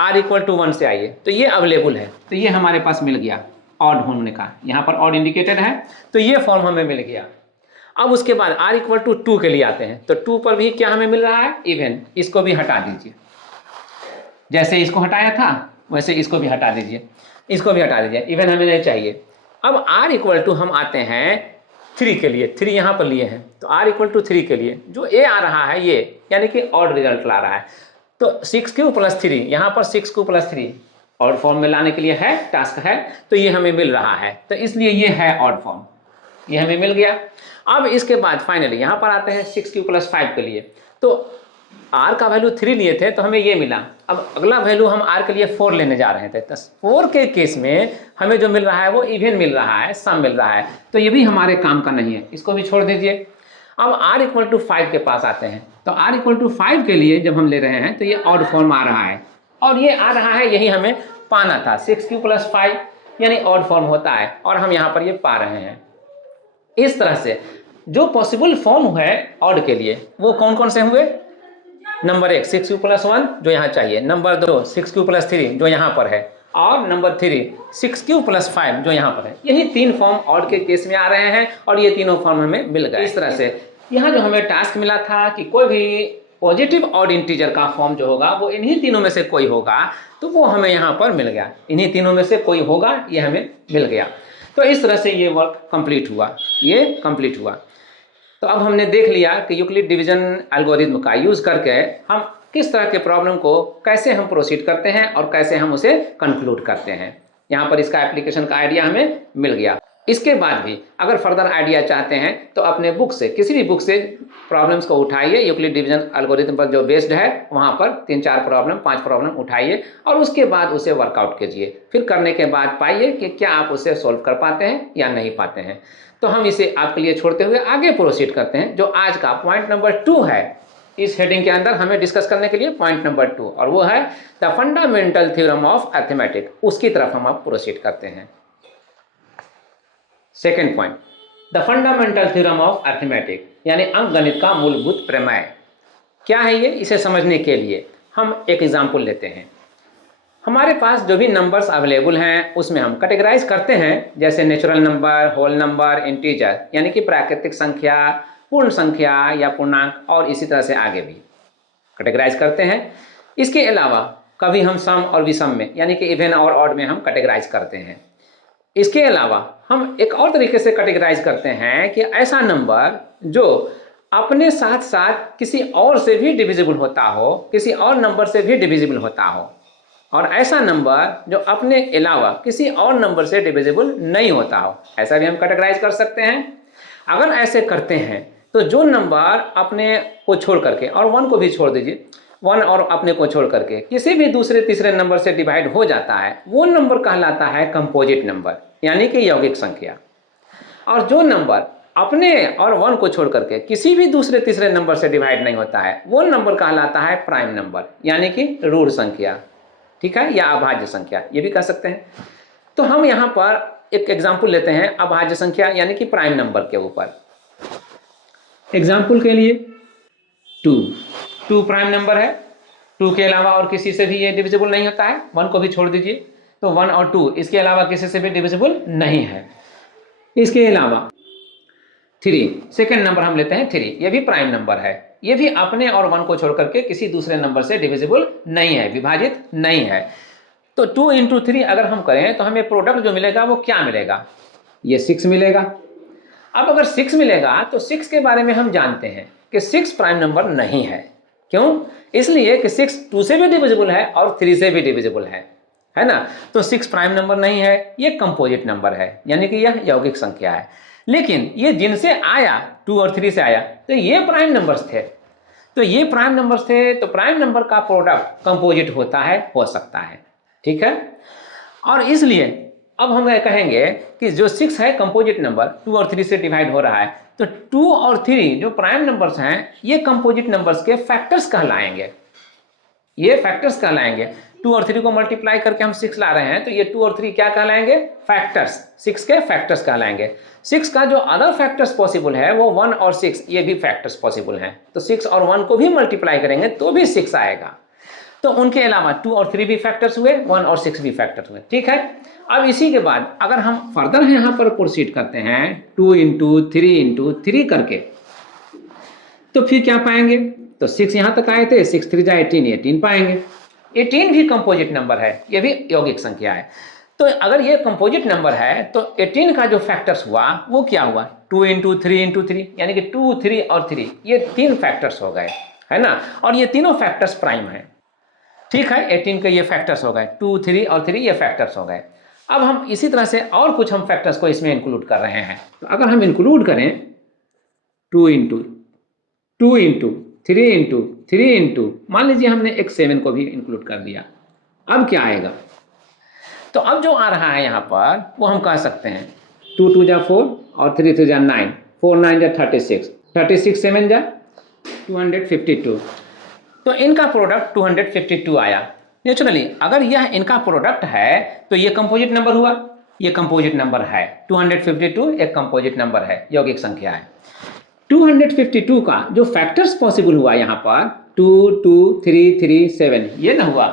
r इक्वल टू 1 से आइए, तो ये अवेलेबल है, तो ये हमारे पास मिल गया ऑड होने का, यहाँ पर ऑड इंडिकेटेड है तो ये फॉर्म हमें मिल गया। अब उसके बाद r इक्वल टू 2 के लिए आते हैं, तो 2 पर भी क्या हमें मिल रहा है, इवन। इसको भी हटा दीजिए, जैसे इसको हटाया था वैसे इसको भी हटा दीजिए, इसको भी हटा दीजिए, इवन हमें नहीं चाहिए। अब r इक्वल टू हम आते हैं 3 के लिए, 3 यहाँ पर लिए हैं, तो r इक्वल टू 3 के लिए जो a आ रहा है ये, यानी कि ऑड रिजल्ट ला रहा है। तो 6 क्यू प्लस 3, यहाँ पर 6 क्यू प्लस 3 ऑड फॉर्म में लाने के लिए है, टास्क है, तो ये हमें मिल रहा है, तो इसलिए ये है ऑड फॉर्म, ये हमें मिल गया। अब इसके बाद फाइनली यहाँ पर आते हैं 6 क्यू प्लस 5 के लिए, तो r का वैल्यू 3 लिए थे तो हमें ये मिला। अब अगला वैल्यू हम r के लिए 4 लेने जा रहे थे, तो 4 के केस में हमें जो मिल रहा है वो इवन मिल रहा है, सम मिल रहा है, तो ये भी हमारे काम का नहीं है, इसको भी छोड़ दीजिए। अब r इक्वल टू 5 के पास आते हैं, तो r इक्वल टू 5 के लिए जब हम ले रहे हैं तो ये ऑड फॉर्म आ रहा है, और ये आ रहा है, यही हमें पाना था, 6 क्यू प्लस 5 यानी ऑड फॉर्म होता है, और हम यहाँ पर ये पा रहे हैं। इस तरह से जो पॉसिबल फॉर्म है ऑड के लिए वो कौन कौन से हुए, नंबर 1 6 क्यू प्लस 1 जो यहाँ चाहिए, नंबर 2 6 क्यू प्लस 3 जो यहाँ पर है, और नंबर 3 6 क्यू प्लस 5 जो यहाँ पर है। यही 3 फॉर्म ऑड के केस में आ रहे हैं, और ये तीनों फॉर्म हमें मिल गए। इस तरह से यहाँ जो हमें टास्क मिला था कि कोई भी पॉजिटिव ऑड इंटीजर का फॉर्म जो होगा वो इन्हीं तीनों में से कोई होगा, तो वो हमें यहाँ पर मिल गया, इन्हीं तीनों में से कोई होगा, ये हमें मिल गया। तो इस तरह से ये वर्क कंप्लीट हुआ, ये कंप्लीट हुआ। तो अब हमने देख लिया कि यूक्लिड डिवीजन एल्गोरिथम का यूज़ करके हम किस तरह के प्रॉब्लम को कैसे हम प्रोसीड करते हैं और कैसे हम उसे कंक्लूड करते हैं। यहाँ पर इसका एप्लीकेशन का आइडिया हमें मिल गया। इसके बाद भी अगर फर्दर आइडिया चाहते हैं तो अपने बुक से, किसी भी बुक से प्रॉब्लम्स को उठाइए, यूक्लिड डिवीजन एल्गोरिथम पर जो बेस्ड है वहाँ पर 3-4 प्रॉब्लम 5 प्रॉब्लम उठाइए और उसके बाद उसे वर्कआउट कीजिए। फिर करने के बाद पाइए कि क्या आप उसे सॉल्व कर पाते हैं या नहीं पाते हैं। तो हम इसे आपके लिए छोड़ते हुए आगे प्रोसीड करते हैं, जो आज का पॉइंट नंबर 2 है। इस हेडिंग के अंदर हमें डिस्कस करने के लिए पॉइंट नंबर 2, और वो है the fundamental theorem of arithmetic. उसकी तरफ हम अब प्रोसीड करते हैं। Second point, the fundamental theorem of arithmetic, यानी अंकगणित का मूलभूत प्रमेय। क्या है ये? इसे समझने के लिए हम एक एग्जाम्पल लेते हैं। हमारे पास जो भी नंबर्स अवेलेबल हैं उसमें हम कैटेगराइज करते हैं, जैसे natural number, whole number, integer, यानी कि प्राकृतिक संख्या, पूर्ण संख्या या पूर्णांक, और इसी तरह से आगे भी कैटेगराइज करते हैं। इसके अलावा कभी हम सम और विषम में, यानी कि इवन और ऑड में हम कैटेगराइज करते हैं। इसके अलावा हम एक और तरीके से कैटेगराइज करते हैं कि ऐसा नंबर जो अपने साथ साथ किसी और से भी डिविजिबल होता हो, किसी और नंबर से भी डिविजिबल होता हो, और ऐसा नंबर जो अपने अलावा किसी और नंबर से डिविजिबल नहीं होता हो, ऐसा भी हम कैटेगराइज कर सकते हैं। अगर ऐसे करते हैं तो जो नंबर अपने को छोड़ करके, और 1 को भी छोड़ दीजिए, 1 और अपने को छोड़ करके किसी भी दूसरे तीसरे नंबर से डिवाइड हो जाता है, वो नंबर कहलाता है कंपोजिट नंबर, यानी कि यौगिक संख्या। और जो नंबर अपने और 1 को छोड़ करके किसी भी दूसरे तीसरे नंबर से डिवाइड नहीं होता है, वो नंबर कहलाता है प्राइम नंबर, यानी कि रूढ़ संख्या। ठीक है, या अभाज्य संख्या ये भी कह सकते हैं। तो हम यहाँ पर एक एग्जाम्पल लेते हैं अभाज्य संख्या यानी कि प्राइम नंबर के ऊपर। एग्जाम्पल के लिए 2 प्राइम नंबर है, 2 के अलावा और किसी से भी ये डिविजिबल नहीं होता है, 1 को भी छोड़ दीजिए, तो 1 और 2 इसके अलावा किसी से भी डिविजिबल नहीं है। इसके अलावा 3 सेकेंड नंबर हम लेते हैं 3, ये भी प्राइम नंबर है, ये भी अपने और 1 को छोड़ करके किसी दूसरे नंबर से डिविजिबल नहीं है, विभाजित नहीं है। तो 2 इंटू 3 अगर हम करें तो हमें प्रोडक्ट जो मिलेगा वो क्या मिलेगा, ये 6 मिलेगा। अब अगर 6 मिलेगा तो 6 के बारे में हम जानते हैं कि 6 प्राइम नंबर नहीं है। क्यों? इसलिए कि 6 2 से भी डिविजिबल है और 3 से भी डिविजिबल है ना। तो 6 प्राइम नंबर नहीं है, ये कंपोजिट नंबर है, यानी कि यह यौगिक संख्या है। लेकिन ये जिनसे आया 2 और 3 से आया तो ये प्राइम नंबर्स थे, तो ये प्राइम नंबर्स थे, तो प्राइम नंबर का प्रोडक्ट कंपोजिट होता है, हो सकता है, ठीक है। और इसलिए अब हम कहेंगे कि जो 6 है कंपोजिट नंबर 2 और 3 से डिवाइड हो रहा है, तो 2 और 3 जो प्राइम नंबर्स हैं ये कंपोजिट नंबर्स के फैक्टर्स कहलाएंगे, ये फैक्टर्स कहलाएंगे। 2 और 3 को मल्टीप्लाई करके हम 6 ला रहे हैं, तो ये 2 और 3 क्या कहलाएंगे, फैक्टर्स, 6 के फैक्टर्स कहलाएंगे। 6 का जो अदर फैक्टर्स पॉसिबल है वो 1 और 6 ये भी फैक्टर्स पॉसिबल हैं, तो 6 और 1 को भी मल्टीप्लाई करेंगे तो भी 6 आएगा। तो उनके अलावा 2 और 3 भी फैक्टर्स हुए, 1 और 6 भी फैक्टर्स हुए, ठीक है। अब इसी के बाद अगर हम फर्दर यहाँ पर प्रोसीड करते हैं 2 इंटू 3 इंटू 3 करके, तो फिर क्या पाएंगे, तो 6 यहाँ तक आए थे, 6 3 जा 18, 18 पाएंगे। 18 भी कंपोजिट नंबर है, ये भी यौगिक संख्या है। तो अगर ये कंपोजिट नंबर है तो 18 का जो फैक्टर्स हुआ वो क्या हुआ, 2 इंटू 3 इंटू 3, यानी कि 2 3 और 3 ये 3 फैक्टर्स हो गए, है ना। और ये तीनों फैक्टर्स प्राइम है, ठीक है। 18 के ये फैक्टर्स हो गए, 2 3 और 3 ये फैक्टर्स हो गए। अब हम इसी तरह से और कुछ हम फैक्टर्स को इसमें इंक्लूड कर रहे हैं। तो अगर हम इंक्लूड करें 2 इंटू 2 इंटू 3 इंटू 3 इंटू, मान लीजिए हमने एक 7 को भी इंक्लूड कर दिया, अब क्या आएगा, तो अब जो आ रहा है यहाँ पर वो हम कह सकते हैं 2 2 जा 4 और 3 3 जा 9, 4 9 जा 36, 36 7 जा 252, तो इनका प्रोडक्ट 252 आया। नेचुरली अगर यह इनका प्रोडक्ट है तो ये कंपोजिट नंबर हुआ, ये कंपोजिट नंबर है, 252 एक कंपोजिट नंबर है, यौगिक संख्या है। 252 का जो फैक्टर्स पॉसिबल हुआ यहाँ पर 2 2 3 3 7 ये ना हुआ,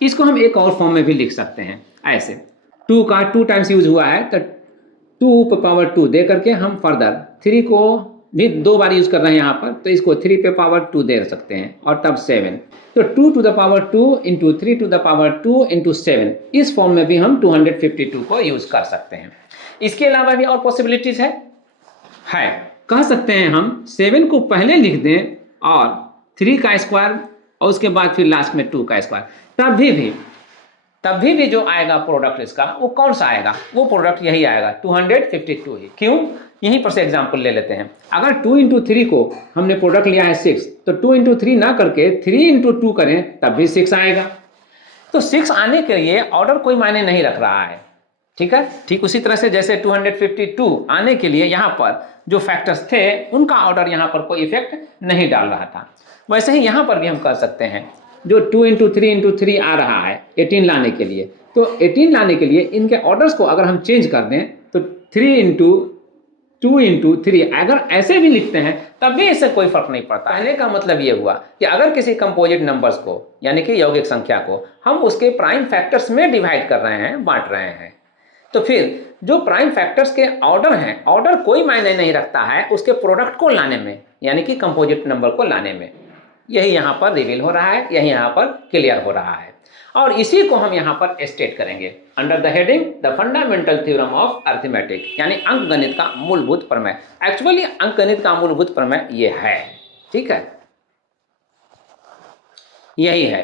इसको हम एक और फॉर्म में भी लिख सकते हैं ऐसे, 2 का 2 टाइम्स यूज हुआ है तो 2 पे पावर 2 दे करके हम फर्दर 3 को भी 2 बार यूज कर रहे हैं यहाँ पर, तो इसको 3 पे पावर 2 दे सकते हैं और तब 7, तो 2 to the power 2 into 3 to the power 2 into 7, इस फॉर्म में भी हम 252 को यूज कर सकते हैं। इसके अलावा भी और पॉसिबिलिटीज है, कह सकते हैं हम 7 को पहले लिख दें और 3 का स्क्वायर और उसके बाद फिर लास्ट में 2 का स्क्वायर, तभी भी जो आएगा प्रोडक्ट इसका वो कौन सा आएगा, वो प्रोडक्ट यही आएगा 252 ही। क्यों, यहीं पर से एग्जांपल ले लेते हैं। अगर 2 इंटू 3 को हमने प्रोडक्ट लिया है 6, तो 2 इंटू 3 ना करके 3 इंटू 2 करें तब भी 6 आएगा। तो 6 आने के लिए ऑर्डर कोई मायने नहीं रख रहा है, ठीक है। ठीक उसी तरह से जैसे 252 आने के लिए यहाँ पर जो फैक्टर्स थे उनका ऑर्डर यहाँ पर कोई इफेक्ट नहीं डाल रहा था, वैसे ही यहाँ पर भी हम कर सकते हैं। जो 2 इंटू 3 इंटू 3 आ रहा है 18 लाने के लिए, तो 18 लाने के लिए इनके ऑर्डर्स को अगर हम चेंज कर दें तो 3 इंटू 2 इंटू 3 अगर ऐसे भी लिखते हैं तब भी इससे कोई फर्क नहीं पड़ता। कहने का मतलब ये हुआ कि अगर किसी कंपोजिट नंबर्स को यानी कि यौगिक संख्या को हम उसके प्राइम फैक्टर्स में डिवाइड कर रहे हैं, बांट रहे हैं, तो फिर जो प्राइम फैक्टर्स के ऑर्डर हैं, ऑर्डर कोई मायने नहीं रखता है उसके प्रोडक्ट को लाने में, यानी कि कंपोजिट नंबर को लाने में। यही यहाँ पर रिवील हो रहा है, यही यहाँ पर क्लियर हो रहा है, और इसी को हम यहाँ पर स्टेट करेंगे under the heading the fundamental theorem of arithmetic, यानी अंकगणित का मूलभूत प्रमेय। एक्चुअली अंकगणित का मूलभूत प्रमेय ये है, ठीक है, यही है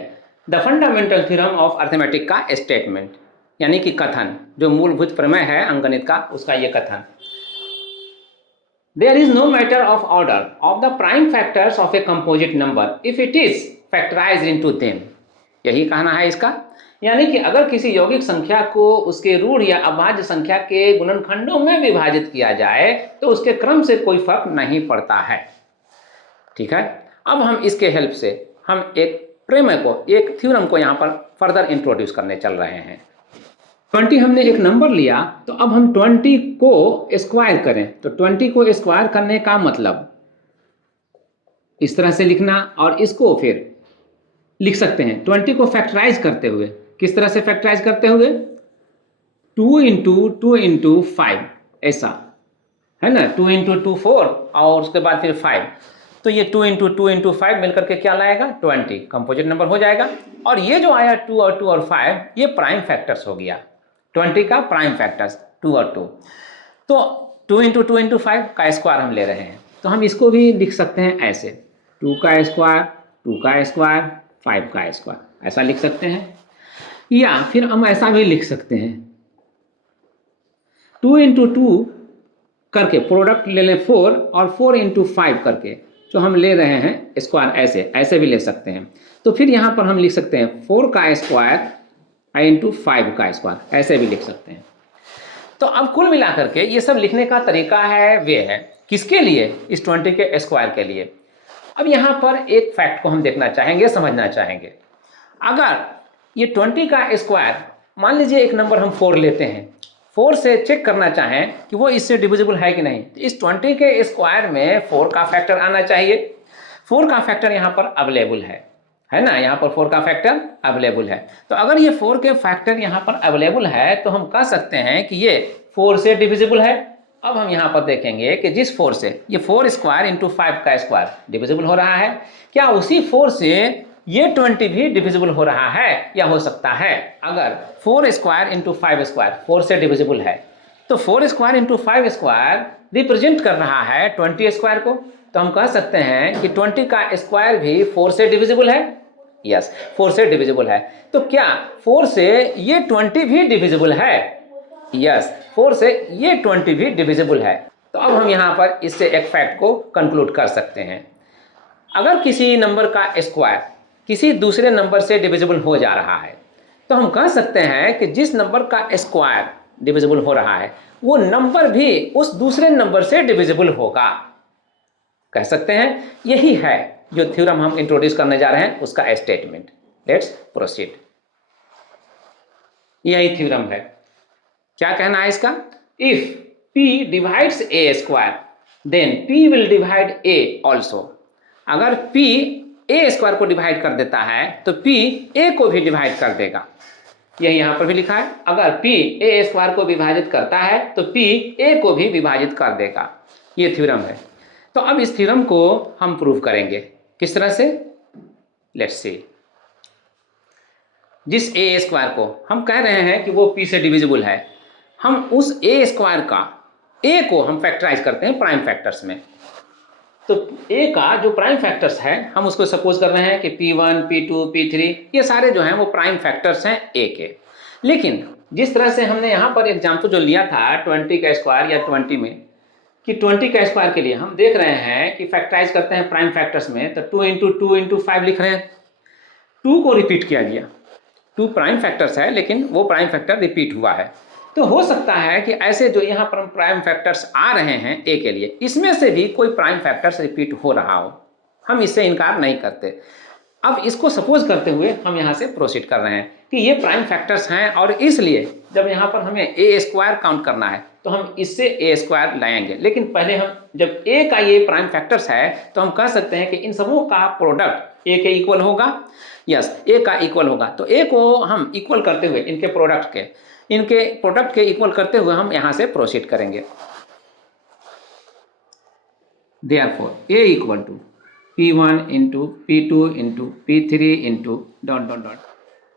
the fundamental theorem of arithmetic का स्टेटमेंट, यानी कि कथन, जो मूलभूत प्रमेय है अंकगणित का उसका ये कथन। There is no matter of order of the prime factors of a composite number if it is factorized into them। यही कहना है इसका, यानी कि अगर किसी यौगिक संख्या को उसके रूढ़ या अभाज्य संख्या के गुणनखंडों में विभाजित किया जाए तो उसके क्रम से कोई फर्क नहीं पड़ता है, ठीक है। अब हम इसके हेल्प से हम एक प्रमेय को, एक थ्योरम को यहाँ पर फर्दर इंट्रोड्यूस करने चल रहे हैं। 20 हमने एक नंबर लिया, तो अब हम 20 को स्क्वायर करें, तो 20 को स्क्वायर करने का मतलब इस तरह से लिखना, और इसको फिर लिख सकते हैं 20 को फैक्टराइज करते हुए। किस तरह से फैक्टराइज करते हुए? 2 इंटू 2 इंटू 5, ऐसा है ना, 2 इंटू 2 4 और उसके बाद फिर 5, तो ये 2 इंटू 2 इंटू 5 मिलकर के क्या लाएगा? 20, कंपोजिट नंबर हो जाएगा। और ये जो आया 2 और 2 और 5, ये प्राइम फैक्टर्स हो गया, 20 का प्राइम फैक्टर्स 2 और 2। तो 2 इंटू 2 इंटू 5 का स्क्वायर हम ले रहे हैं, तो हम इसको भी लिख सकते हैं ऐसे, 2 का स्क्वायर, 2 का स्क्वायर, 5 का स्क्वायर, ऐसा लिख सकते हैं। या फिर हम ऐसा भी लिख सकते हैं, 2 इंटू 2 करके प्रोडक्ट ले लें 4, और 4 इंटू 5 करके जो हम ले रहे हैं स्क्वायर, ऐसे भी ले सकते हैं। तो फिर यहाँ पर हम लिख सकते हैं 4 का स्क्वायर इंटू 5 का स्क्वायर, ऐसे भी लिख सकते हैं। तो अब कुल मिलाकर के ये सब लिखने का तरीका है, वे है किसके लिए? इस 20 के स्क्वायर के लिए। अब यहाँ पर एक फैक्ट को हम देखना चाहेंगे, समझना चाहेंगे। अगर ये 20 का स्क्वायर, मान लीजिए एक नंबर हम 4 लेते हैं, 4 से चेक करना चाहें कि वो इससे डिविजिबल है कि नहीं, तो इस 20 के स्क्वायर में 4 का फैक्टर आना चाहिए। 4 का फैक्टर यहाँ पर अवेलेबल है ना, यहाँ पर 4 का फैक्टर अवेलेबल है। तो अगर ये 4 के फैक्टर यहाँ पर अवेलेबल है, तो हम कह सकते हैं कि ये 4 से डिविजिबल है। अब हम यहाँ पर देखेंगे कि जिस 4 से ये 4 स्क्वायर इंटू 5 का स्क्वायर डिविजिबल हो रहा है, क्या उसी 4 से ये 20 भी डिविजिबल हो रहा है या हो सकता है? अगर 4 स्क्वायर इंटू 5 स्क्वायर 4 से डिविजिबल है, तो 4 स्क्वायर इंटू 5 स्क्वायर रिप्रेजेंट कर रहा है 20 स्क्वायर को, तो हम कह सकते हैं कि 20 का स्क्वायर भी 4 से डिविजिबल है। यस, 4 से डिविजिबल है। तो क्या 4 से ये 20 भी डिविजिबल है? यस, 4 से ये 20 भी डिविजिबल है। तो अब हम यहाँ पर इससे एक फैक्ट को कंक्लूड कर सकते हैं, अगर किसी नंबर का स्क्वायर किसी दूसरे नंबर से डिविजिबल हो जा रहा है, तो हम कह सकते हैं कि जिस नंबर का स्क्वायर डिविजिबल हो रहा है, वो नंबर भी उस दूसरे नंबर से डिविजिबल होगा, कह सकते हैं। यही है जो थ्योरम हम इंट्रोड्यूस करने जा रहे हैं, उसका स्टेटमेंट। Let's proceed. यही थ्योरम है। क्या कहना है इसका? If p divides a square, then p will divide a also. अगर p a स्क्वायर को डिवाइड कर देता है, तो p a को भी डिवाइड कर देगा। यही यहाँ पर भी लिखा है, अगर p a स्क्वायर को विभाजित करता है, तो p a को भी विभाजित कर देगा। ये थ्योरम है। तो अब इस थ्योरम को हम प्रूव करेंगे, किस तरह से? Let's see. जिस a स्क्वायर को हम कह रहे हैं कि वो p से डिविजिबल है, हम उस a स्क्वायर का a को हम फैक्टराइज करते हैं प्राइम फैक्टर्स में। तो a का जो प्राइम फैक्टर्स है, हम उसको सपोज कर रहे हैं कि p1, p2, p3 ये सारे जो हैं वो प्राइम फैक्टर्स हैं a के। लेकिन जिस तरह से हमने यहाँ पर एग्जाम्पल जो लिया था 20 का स्क्वायर या 20 में, कि 20 का स्क्वायर के लिए हम देख रहे हैं कि फैक्टराइज करते हैं प्राइम फैक्टर्स में, तो 2 इंटू 2 इंटू 5 लिख रहे हैं, 2 को रिपीट किया गया। 2 प्राइम फैक्टर्स है, लेकिन वो प्राइम फैक्टर रिपीट हुआ है। तो हो सकता है कि ऐसे जो यहाँ पर प्राइम फैक्टर्स आ रहे हैं a के लिए, इसमें से भी कोई प्राइम फैक्टर्स रिपीट हो रहा हो, हम इससे इनकार नहीं करते। अब इसको सपोज करते हुए हम यहाँ से प्रोसीड कर रहे हैं कि ये प्राइम फैक्टर्स हैं, और इसलिए जब यहाँ पर हमें a स्क्वायर काउंट करना है, तो हम इससे a स्क्वायर लाएंगे। लेकिन पहले हम जब a का ये प्राइम फैक्टर्स है, तो हम कह सकते हैं कि इन सबों का प्रोडक्ट a के इक्वल होगा। यस, a का इक्वल होगा। तो a को हम इक्वल करते हुए इनके प्रोडक्ट के इक्वल करते हुए हम यहाँ से प्रोसीड करेंगे। Therefore a equal to p1 into p2 into p3 into dot dot dot.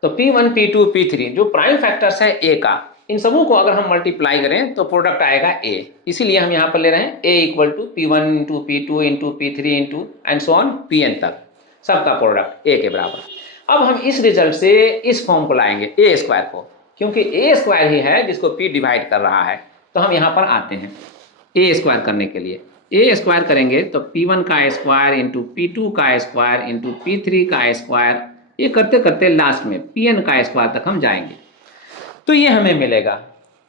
तो p1, p2, p3 जो प्राइम फैक्टर्स है a का, इन सबों को अगर हम मल्टीप्लाई करें तो प्रोडक्ट आएगा a। इसीलिए हम यहाँ पर ले रहे हैं a equal to p1 into p2 into p3 into and so on pn तक, सबका प्रोडक्ट a के बराबर। अब हम इस रिजल्ट से इस फॉर्म को लाएंगे a स्क्वायर को, क्योंकि a स्क्वायर ही है जिसको p डिवाइड कर रहा है। तो हम यहाँ पर आते हैं a स्क्वायर करने के लिए। a स्क्वायर करेंगे तो p1 का स्क्वायर इंटू p2 का स्क्वायर इंटू p3 का स्क्वायर, ये करते करते लास्ट में pn का स्क्वायर तक हम जाएंगे, तो ये हमें मिलेगा।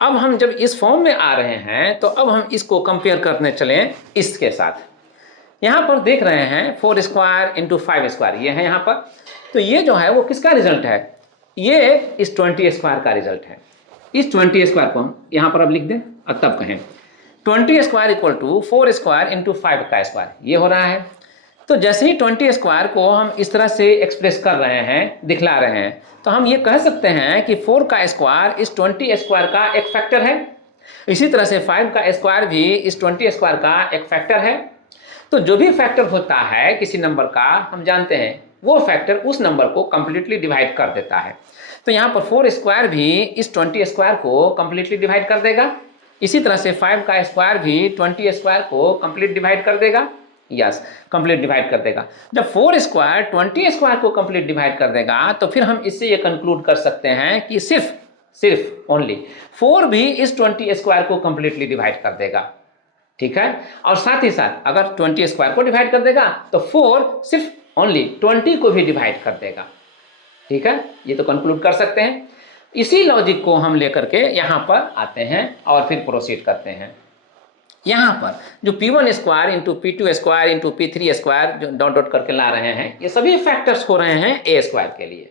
अब हम जब इस फॉर्म में आ रहे हैं, तो अब हम इसको कंपेयर करने चलें इसके साथ। यहाँ पर देख रहे हैं 4 स्क्वायर इंटू 5 स्क्वायर, ये है यहाँ पर। तो ये जो है वो किसका रिजल्ट है? ये इस 20 स्क्वायर का रिजल्ट है। इस 20 स्क्वायर को हम यहाँ पर अब लिख दें और तब कहें 20 square equal to 4 square into 5 का स्क्वायर, ये हो रहा है। तो जैसे ही 20 स्क्वायर को हम इस तरह से एक्सप्रेस कर रहे हैं, दिखला रहे हैं, तो हम ये कह सकते हैं कि 4 का स्क्वायर इस 20 स्क्वायर का एक फैक्टर है। इसी तरह से 5 का स्क्वायर भी इस 20 स्क्वायर का एक फैक्टर है। तो जो भी फैक्टर होता है किसी नंबर का, हम जानते हैं वो फैक्टर उस नंबर को कंप्लीटली डिवाइड कर देता है। तो यहाँ पर 4 स्क्वायर भी इस 20 स्क्वायर को कंप्लीटली डिवाइड कर देगा। इसी तरह से 5 का स्क्वायर भी 20 स्क्वायर को कंप्लीट डिवाइड कर देगा। यस, कंप्लीट डिवाइड कर देगा। जब 4 स्क्वायर 20 स्क्वायर को कंप्लीट डिवाइड कर देगा तो फिर हम इससे ये कंक्लूड कर सकते हैं कि सिर्फ ओनली 4 भी इस 20 स्क्वायर को कंप्लीटली डिवाइड कर देगा। ठीक है, और साथ ही साथ अगर 20 स्क्वायर को डिवाइड कर देगा तो 4 सिर्फ ओनली 20 को भी डिवाइड कर देगा। ठीक है, ये तो कंक्लूड कर सकते हैं। इसी लॉजिक को हम लेकर के यहाँ पर आते हैं और फिर प्रोसीड करते हैं। यहाँ पर जो P1 square into P2 square into P3 square जो डॉट डॉट करके ला रहे हैं, ये सभी फैक्टर्स हो रहे हैं ए स्क्वायर के लिए।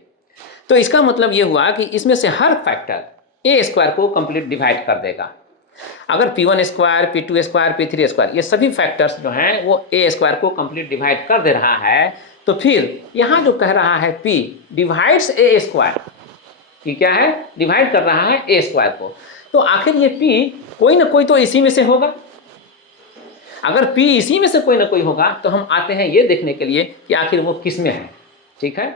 तो इसका मतलब ये हुआ कि इसमें से हर फैक्टर ए स्क्वायर को कंप्लीट डिवाइड कर देगा। अगर P1 square P2 square P3 square ये सभी फैक्टर्स जो हैं वो ए स्क्वायर को कंप्लीट डिवाइड कर दे रहा है, तो फिर यहाँ जो कह रहा है P डिवाइड्स ए स्क्वायर, कि क्या है, डिवाइड कर रहा है ए स्क्वायर को। तो आखिर ये P कोई ना कोई तो इसी में से होगा। अगर P इसी में से कोई ना कोई होगा तो हम आते हैं ये देखने के लिए कि आखिर वो किस में है। ठीक है,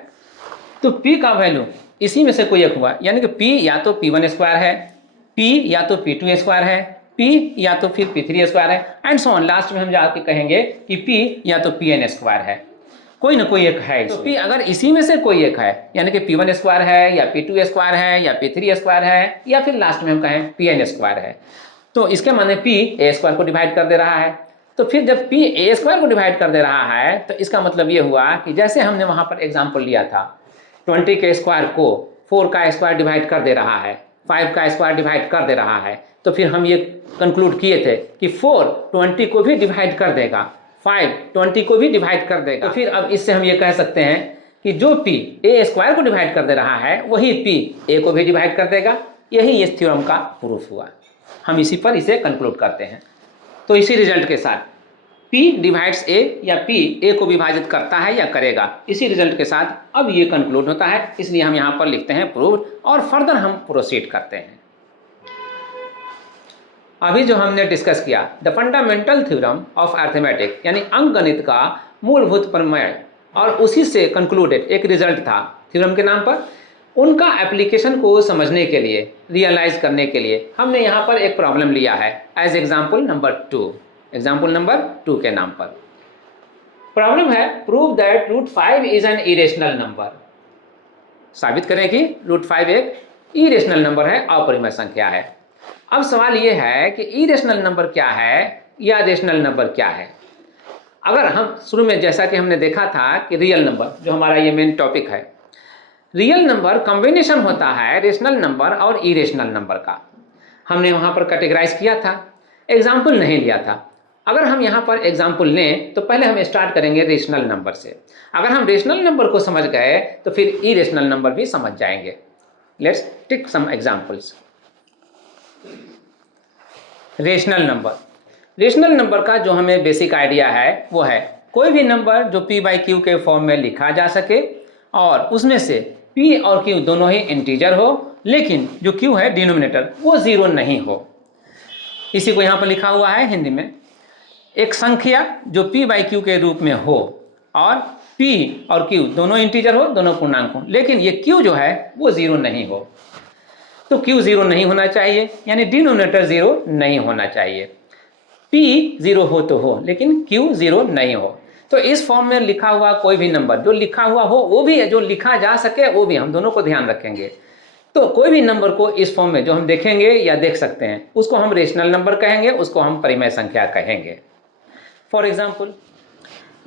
तो P का वैल्यू इसी में से कोई एक हुआ, यानी कि P या तो P1 स्क्वायर है, P या तो P2 स्क्वायर है, P या तो फिर P3 स्क्वायर है, एंड सो ऑन। लास्ट में हम जाके कहेंगे कि P या तो Pn स्क्वायर है, कोई ना कोई एक है। तो P अगर इसी में से कोई एक है, यानी कि P1 स्क्वायर है या P2 स्क्वायर है या P3 स्क्वायर है या फिर लास्ट में हम कहें Pn स्क्वायर है, तो इसके माने P ए स्क्वायर को डिवाइड कर दे रहा है। तो फिर जब P ए स्क्वायर को डिवाइड कर दे रहा है तो इसका मतलब ये हुआ कि जैसे हमने वहाँ पर एग्जाम्पल लिया था 20 के स्क्वायर को 4 का स्क्वायर डिवाइड कर दे रहा है, 5 का स्क्वायर डिवाइड कर दे रहा है, तो फिर हम ये कंक्लूड किए थे कि 4 20 को भी डिवाइड कर देगा, 5 20 को भी डिवाइड कर देगा। तो फिर अब इससे हम ये कह सकते हैं कि जो P ए स्क्वायर को डिवाइड कर दे रहा है वही P ए को भी डिवाइड कर देगा। यही इस थ्योरम का प्रूफ हुआ। हम इसी पर इसे कंक्लूड करते हैं। तो इसी रिजल्ट के साथ P डिवाइड्स A या P A को विभाजित करता है या करेगा, इसी रिजल्ट के साथ अब ये कंक्लूड होता है। इसलिए हम यहाँ पर लिखते हैं प्रूव्ड और फर्दर हम प्रोसीड करते हैं। अभी जो हमने डिस्कस किया the fundamental theorem of arithmetic, यानी अंकगणित का मूलभूत प्रमेय, और उसी से कंक्लूडेड एक रिजल्ट था थ्योरम के नाम पर। उनका एप्लीकेशन को समझने के लिए, रियलाइज करने के लिए हमने यहाँ पर एक प्रॉब्लम लिया है as example number 2, example number 2 के नाम पर। प्रॉब्लम है prove that √5 is an irrational number. साबित करें कि √5 एक इरेशनल नंबर है, अपरिमेय संख्या है। अब सवाल ये है कि इरेशनल नंबर क्या है या रेशनल नंबर क्या है। अगर हम शुरू में जैसा कि हमने देखा था कि रियल नंबर, जो हमारा ये मेन टॉपिक है, रियल नंबर कॉम्बिनेशन होता है रेशनल नंबर और इरेशनल नंबर का। हमने वहाँ पर कैटेगराइज किया था, एग्जाम्पल नहीं लिया था। अगर हम यहाँ पर एग्जाम्पल लें तो पहले हम स्टार्ट करेंगे रेशनल नंबर से। अगर हम रेशनल नंबर को समझ गए तो फिर इरेशनल नंबर भी समझ जाएंगे। Let's take some examples. Rational number, rational number का जो हमें बेसिक आइडिया है वो है कोई भी नंबर जो P/Q के फॉर्म में लिखा जा सके और उसमें से P और Q दोनों ही इंटीजर हो, लेकिन जो Q है डिनोमिनेटर वो 0 नहीं हो। इसी को यहाँ पर लिखा हुआ है हिंदी में, एक संख्या जो P/Q के रूप में हो और P और Q दोनों इंटीजर हो, दोनों पूर्णांक हो, लेकिन ये Q जो है वो 0 नहीं हो। तो Q 0 नहीं होना चाहिए, यानी डिनोमिनेटर 0 नहीं होना चाहिए। P 0 हो तो हो, लेकिन Q 0 नहीं हो। तो इस फॉर्म में लिखा हुआ कोई भी नंबर जो लिखा हुआ हो वो भी, जो लिखा जा सके वो भी, हम दोनों को ध्यान रखेंगे। तो कोई भी नंबर को इस फॉर्म में जो हम देखेंगे या देख सकते हैं उसको हम रेशनल नंबर कहेंगे, उसको हम परिमेय संख्या कहेंगे। For example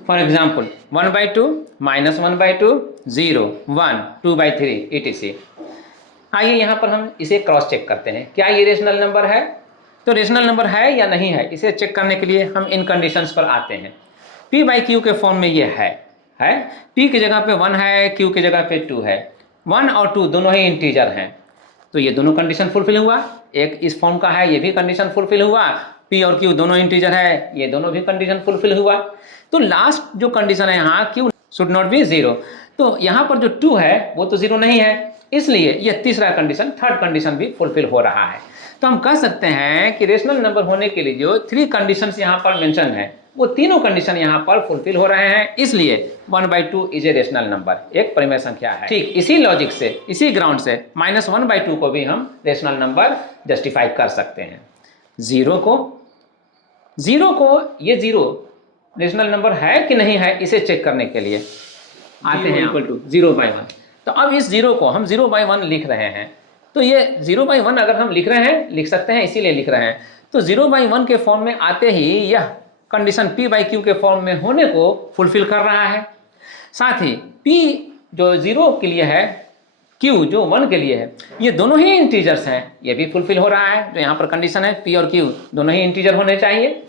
1/2, -1/2, 0, 1, 2/3 etc। आइए यहाँ पर हम इसे क्रॉस चेक करते हैं, क्या ये रेशनल नंबर है। तो रेशनल नंबर है या नहीं है, इसे चेक करने के लिए हम इन कंडीशंस पर आते हैं। P/Q के फॉर्म में ये है P की जगह पे 1 है, Q की जगह पे 2 है। 1 और 2 दोनों ही इंटीजर हैं, तो ये दोनों कंडीशन फुलफिल हुआ। एक इस फॉर्म का है, ये भी कंडीशन फुलफिल हुआ। P और Q दोनों इंटीजर है, ये दोनों भी कंडीशन फुलफिल हुआ। तो लास्ट जो कंडीशन है यहाँ Q शुड नॉट बी 0, तो यहाँ पर जो 2 है वो तो 0 नहीं है, इसलिए यह तीसरा कंडीशन, थर्ड कंडीशन भी फुलफिल हो रहा है। तो हम कह सकते हैं कि रेशनल नंबर होने के लिए जो 3 कंडीशंस यहाँ पर मेंशन है वो तीनों कंडीशन यहाँ पर फुलफिल हो रहे हैं, इसलिए 1/2 इज ए रेशनल नंबर, एक परिमेय संख्या है। ठीक इसी लॉजिक से, इसी ग्राउंड से -1/2 को भी हम रेशनल नंबर जस्टिफाई कर सकते हैं। जीरो को ये 0 रेशनल नंबर है कि नहीं है इसे चेक करने के लिए आते हैं इक्वल टू 0/1। तो अब इस 0 को हम 0/1 लिख रहे हैं, तो ये 0/1 अगर हम लिख रहे हैं, लिख सकते हैं इसीलिए लिख रहे हैं, तो 0/1 के फॉर्म में आते ही यह कंडीशन P/Q के फॉर्म में होने को फुलफिल कर रहा है। साथ ही P जो 0 के लिए है, Q जो 1 के लिए है, ये दोनों ही इंटीजर्स हैं, ये भी फुलफिल हो रहा है। जो यहाँ पर कंडीशन है P और Q दोनों ही इंटीजर होने चाहिए।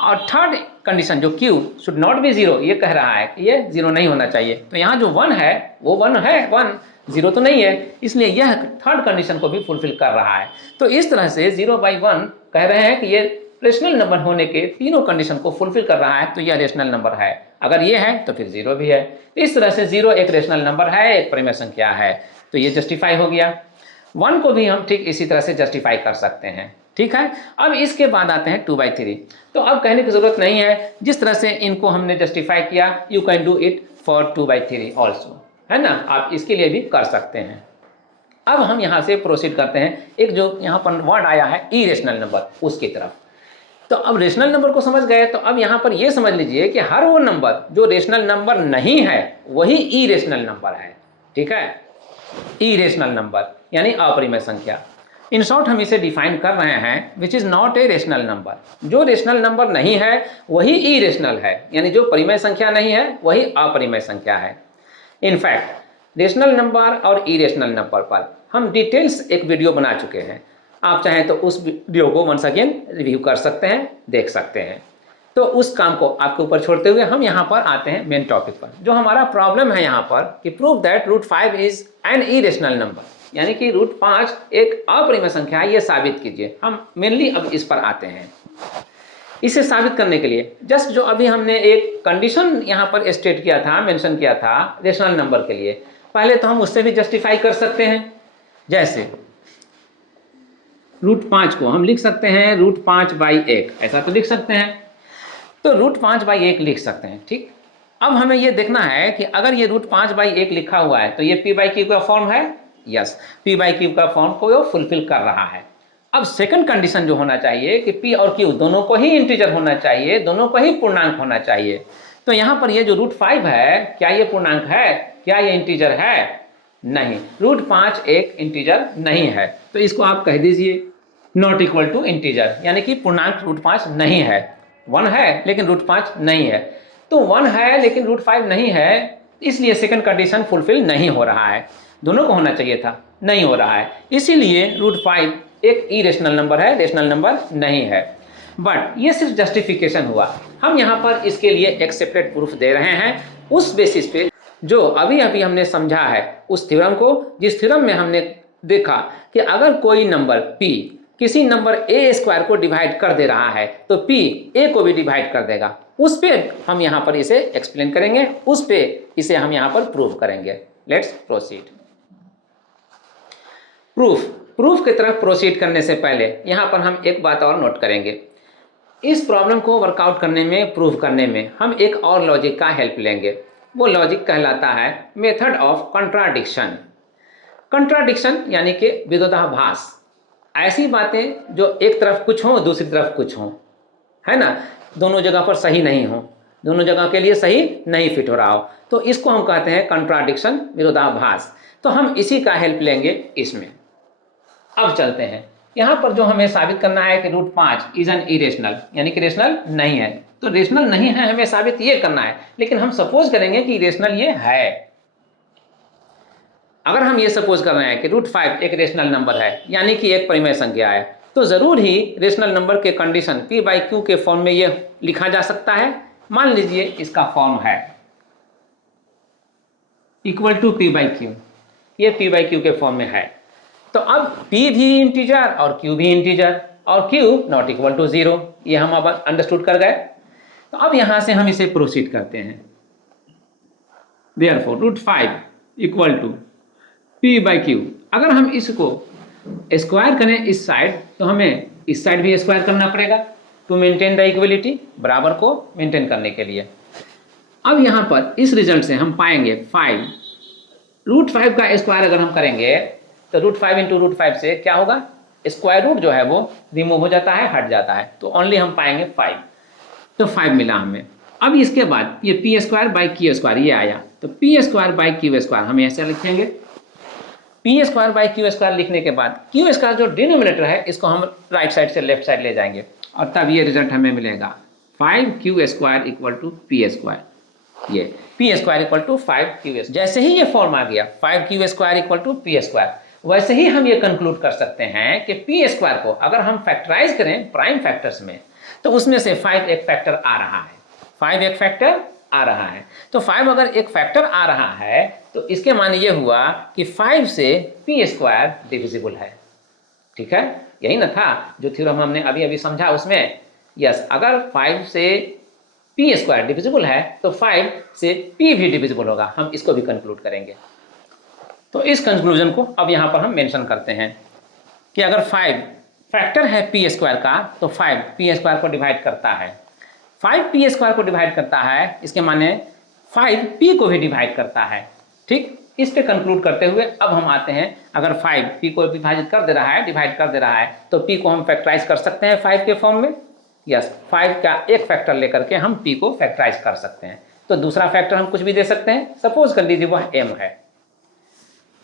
और थर्ड कंडीशन जो Q शुड नॉट बी 0, ये कह रहा है कि ये 0 नहीं होना चाहिए। तो यहाँ जो 1 है वो 1 है, 1 0 तो नहीं है, इसलिए यह थर्ड कंडीशन को भी फुलफिल कर रहा है। तो इस तरह से 0/1 कह रहे हैं कि ये रेशनल नंबर होने के तीनों कंडीशन को फुलफिल कर रहा है, तो यह रेशनल नंबर है। अगर ये है तो फिर 0 भी है। इस तरह से 0 एक रेशनल नंबर है, एक परिमेय संख्या है, तो ये जस्टिफाई हो गया। 1 को भी हम ठीक इसी तरह से जस्टिफाई कर सकते हैं। ठीक है, अब इसके बाद आते हैं 2/3। तो अब कहने की जरूरत नहीं है, जिस तरह से इनको हमने जस्टिफाई किया, you can do it for 2/3 also, है ना, आप इसके लिए भी कर सकते हैं। अब हम यहाँ से प्रोसीड करते हैं, एक जो यहाँ पर वर्ड आया है इरेशनल नंबर, उसकी तरफ। तो अब रेशनल नंबर को समझ गए, तो अब यहाँ पर ये समझ लीजिए कि हर वो नंबर जो रेशनल नंबर नहीं है वही इरेशनल नंबर है। ठीक है, इरेशनल नंबर यानी अपरिमेय संख्या। इन शॉर्ट हम इसे डिफाइन कर रहे हैं which is not a rational number. जो रेशनल नंबर नहीं है वही इरेशनल है, यानी जो परिमेय संख्या नहीं है वही अपरिमेय संख्या है। इनफैक्ट रेशनल नंबर और इरेशनल नंबर पर हम डिटेल्स एक वीडियो बना चुके हैं, आप चाहें तो उस वीडियो को वंस अगेन रिव्यू कर सकते हैं, देख सकते हैं। तो उस काम को आपके ऊपर छोड़ते हुए हम यहाँ पर आते हैं मेन टॉपिक पर। जो हमारा प्रॉब्लम है यहाँ पर कि prove that √5 is an irrational number, यानी कि √5 एक अपरिमेय संख्या है, ये साबित कीजिए। हम मेनली अब इस पर आते हैं। इसे साबित करने के लिए जस्ट जो अभी हमने एक कंडीशन यहाँ पर स्टेट किया था, मेंशन किया था रेशनल नंबर के लिए, पहले तो हम उससे भी जस्टिफाई कर सकते हैं। जैसे √5 को हम लिख सकते हैं √5/1, ऐसा तो लिख सकते हैं। तो √5/1 लिख सकते हैं। ठीक, अब हमें ये देखना है कि अगर ये √5/1 लिखा हुआ है तो ये P/Q का फॉर्म है। यस, P/Q का फॉर्म को वो फुलफिल कर रहा है। अब सेकंड कंडीशन जो होना चाहिए कि P और Q दोनों को ही इंटीजर होना चाहिए, दोनों को ही पूर्णांक होना चाहिए। तो यहाँ पर ये जो √5 है, क्या ये पूर्णांक है, क्या ये इंटीजर है? नहीं, √5 एक इंटीजर नहीं है, तो इसको आप कह दीजिए नॉट इक्वल टू इंटीजर, यानी कि पूर्णांक √5 नहीं है। 1 है लेकिन √5 नहीं है, तो 1 है लेकिन √5 नहीं है, इसलिए सेकंड कंडीशन फुलफिल नहीं हो रहा है। दोनों को होना चाहिए था, नहीं हो रहा है, इसीलिए √5 एक इरेशनल नंबर है, रेशनल नंबर नहीं है। बट ये सिर्फ जस्टिफिकेशन हुआ। हम यहाँ पर इसके लिए एक सेपरेट प्रूफ दे रहे हैं उस बेसिस पे जो अभी अभी हमने समझा है, उस थ्योरम को, जिस थ्योरम में हमने देखा कि अगर कोई नंबर P किसी नंबर a² को डिवाइड कर दे रहा है तो P a को भी डिवाइड कर देगा। उस पे हम यहाँ पर इसे एक्सप्लेन करेंगे, उस पे इसे हम यहाँ पर प्रूव करेंगे। Let's proceed. प्रूफ की तरफ प्रोसीड करने से पहले यहाँ पर हम एक बात और नोट करेंगे। इस प्रॉब्लम को वर्कआउट करने में, प्रूव करने में हम एक और लॉजिक का हेल्प लेंगे। वो लॉजिक कहलाता है मेथड ऑफ कंट्राडिक्शन। कंट्राडिक्शन यानी कि विरोधाभास, ऐसी बातें जो एक तरफ कुछ हो दूसरी तरफ कुछ हो, है ना, दोनों जगह पर सही नहीं हो, दोनों जगह के लिए सही नहीं फिट हो रहा हो, तो इसको हम कहते हैं कंट्राडिक्शन, विरोधाभास। तो हम इसी का हेल्प लेंगे इसमें। अब चलते हैं, यहाँ पर जो हमें साबित करना है कि √5 इज एन इरेशनल, यानी कि रेशनल नहीं है। तो रेशनल नहीं है हमें साबित ये करना है, लेकिन हम सपोज करेंगे कि रेशनल ये है। अगर हम ये सपोज कर रहे हैं कि √5 एक रेशनल नंबर है, यानी कि एक परिमेय संख्या है, तो जरूर ही रेशनल नंबर के कंडीशन P/Q के फॉर्म में ये लिखा जा सकता है। मान लीजिए इसका फॉर्म है इक्वल टू P/Q, ये p बाई क्यू के फॉर्म में है। तो अब p भी इंटीजर और q भी इंटीजर और q नॉट इक्वल टू 0, ये हम अब अंडरस्टूड कर गए। तो अब यहाँ से हम इसे प्रोसीड करते हैं। Therefore √5 equal to p by q. अगर हम इसको स्क्वायर करें इस साइड, तो हमें इस साइड भी स्क्वायर करना पड़ेगा टू मेंटेन द इक्वलिटी, बराबर को मेंटेन करने के लिए। अब यहाँ पर इस रिजल्ट से हम पाएंगे 5 √5 का स्क्वायर अगर हम करेंगे तो √5 इंटू √5 से क्या होगा, स्क्वायर रूट जो है वो रिमूव हो जाता है, हट जाता है, तो ओनली हम पाएंगे 5। तो 5 मिला हमें। अब इसके बाद ये P square by Q square ये आया, तो P square by Q square हम ऐसे लिखेंगे। P square by Q square लिखने के बाद क्यू स्क्वायर जो डिनोमिनेटर है इसको हम राइट साइड से लेफ्ट साइड ले जाएंगे और तब ये रिजल्ट हमें मिलेगा 5q square equal to P square. ये P square equal to 5q। जैसे ही ये फॉर्म आ गया 5q square equal to P square, वैसे ही हम ये कंक्लूड कर सकते हैं कि पी स्क्वायर को अगर हम फैक्टराइज करें प्राइम फैक्टर्स में तो उसमें से 5 एक फैक्टर आ रहा है, 5 एक फैक्टर आ रहा है। तो 5 अगर एक फैक्टर आ रहा है तो इसके माने ये हुआ कि 5 से पी स्क्वायर डिविजिबल है। ठीक है, यही ना था जो थ्योरम हमने अभी अभी समझा उसमें। यस, अगर 5 से पी स्क्वायर डिविजिबल है तो 5 से पी भी डिविजिबल होगा, हम इसको भी कंक्लूड करेंगे। तो इस कंक्लूजन को अब यहाँ पर हम मेंशन करते हैं कि अगर 5 फैक्टर है पी स्क्वायर का तो 5 पी स्क्वायर को डिवाइड करता है, 5 पी स्क्वायर को डिवाइड करता है, इसके माने 5 पी को भी डिवाइड करता है। ठीक, इस पे कंक्लूड करते हुए अब हम आते हैं, अगर 5 पी को विभाजित कर दे रहा है, डिवाइड कर दे रहा है, तो पी को हम फैक्टराइज कर सकते हैं 5 के फॉर्म में। यस, 5 का एक फैक्टर लेकर के हम पी को फैक्टराइज कर सकते हैं। तो दूसरा फैक्टर हम कुछ भी दे सकते हैं, सपोज कर लीजिए वह m है,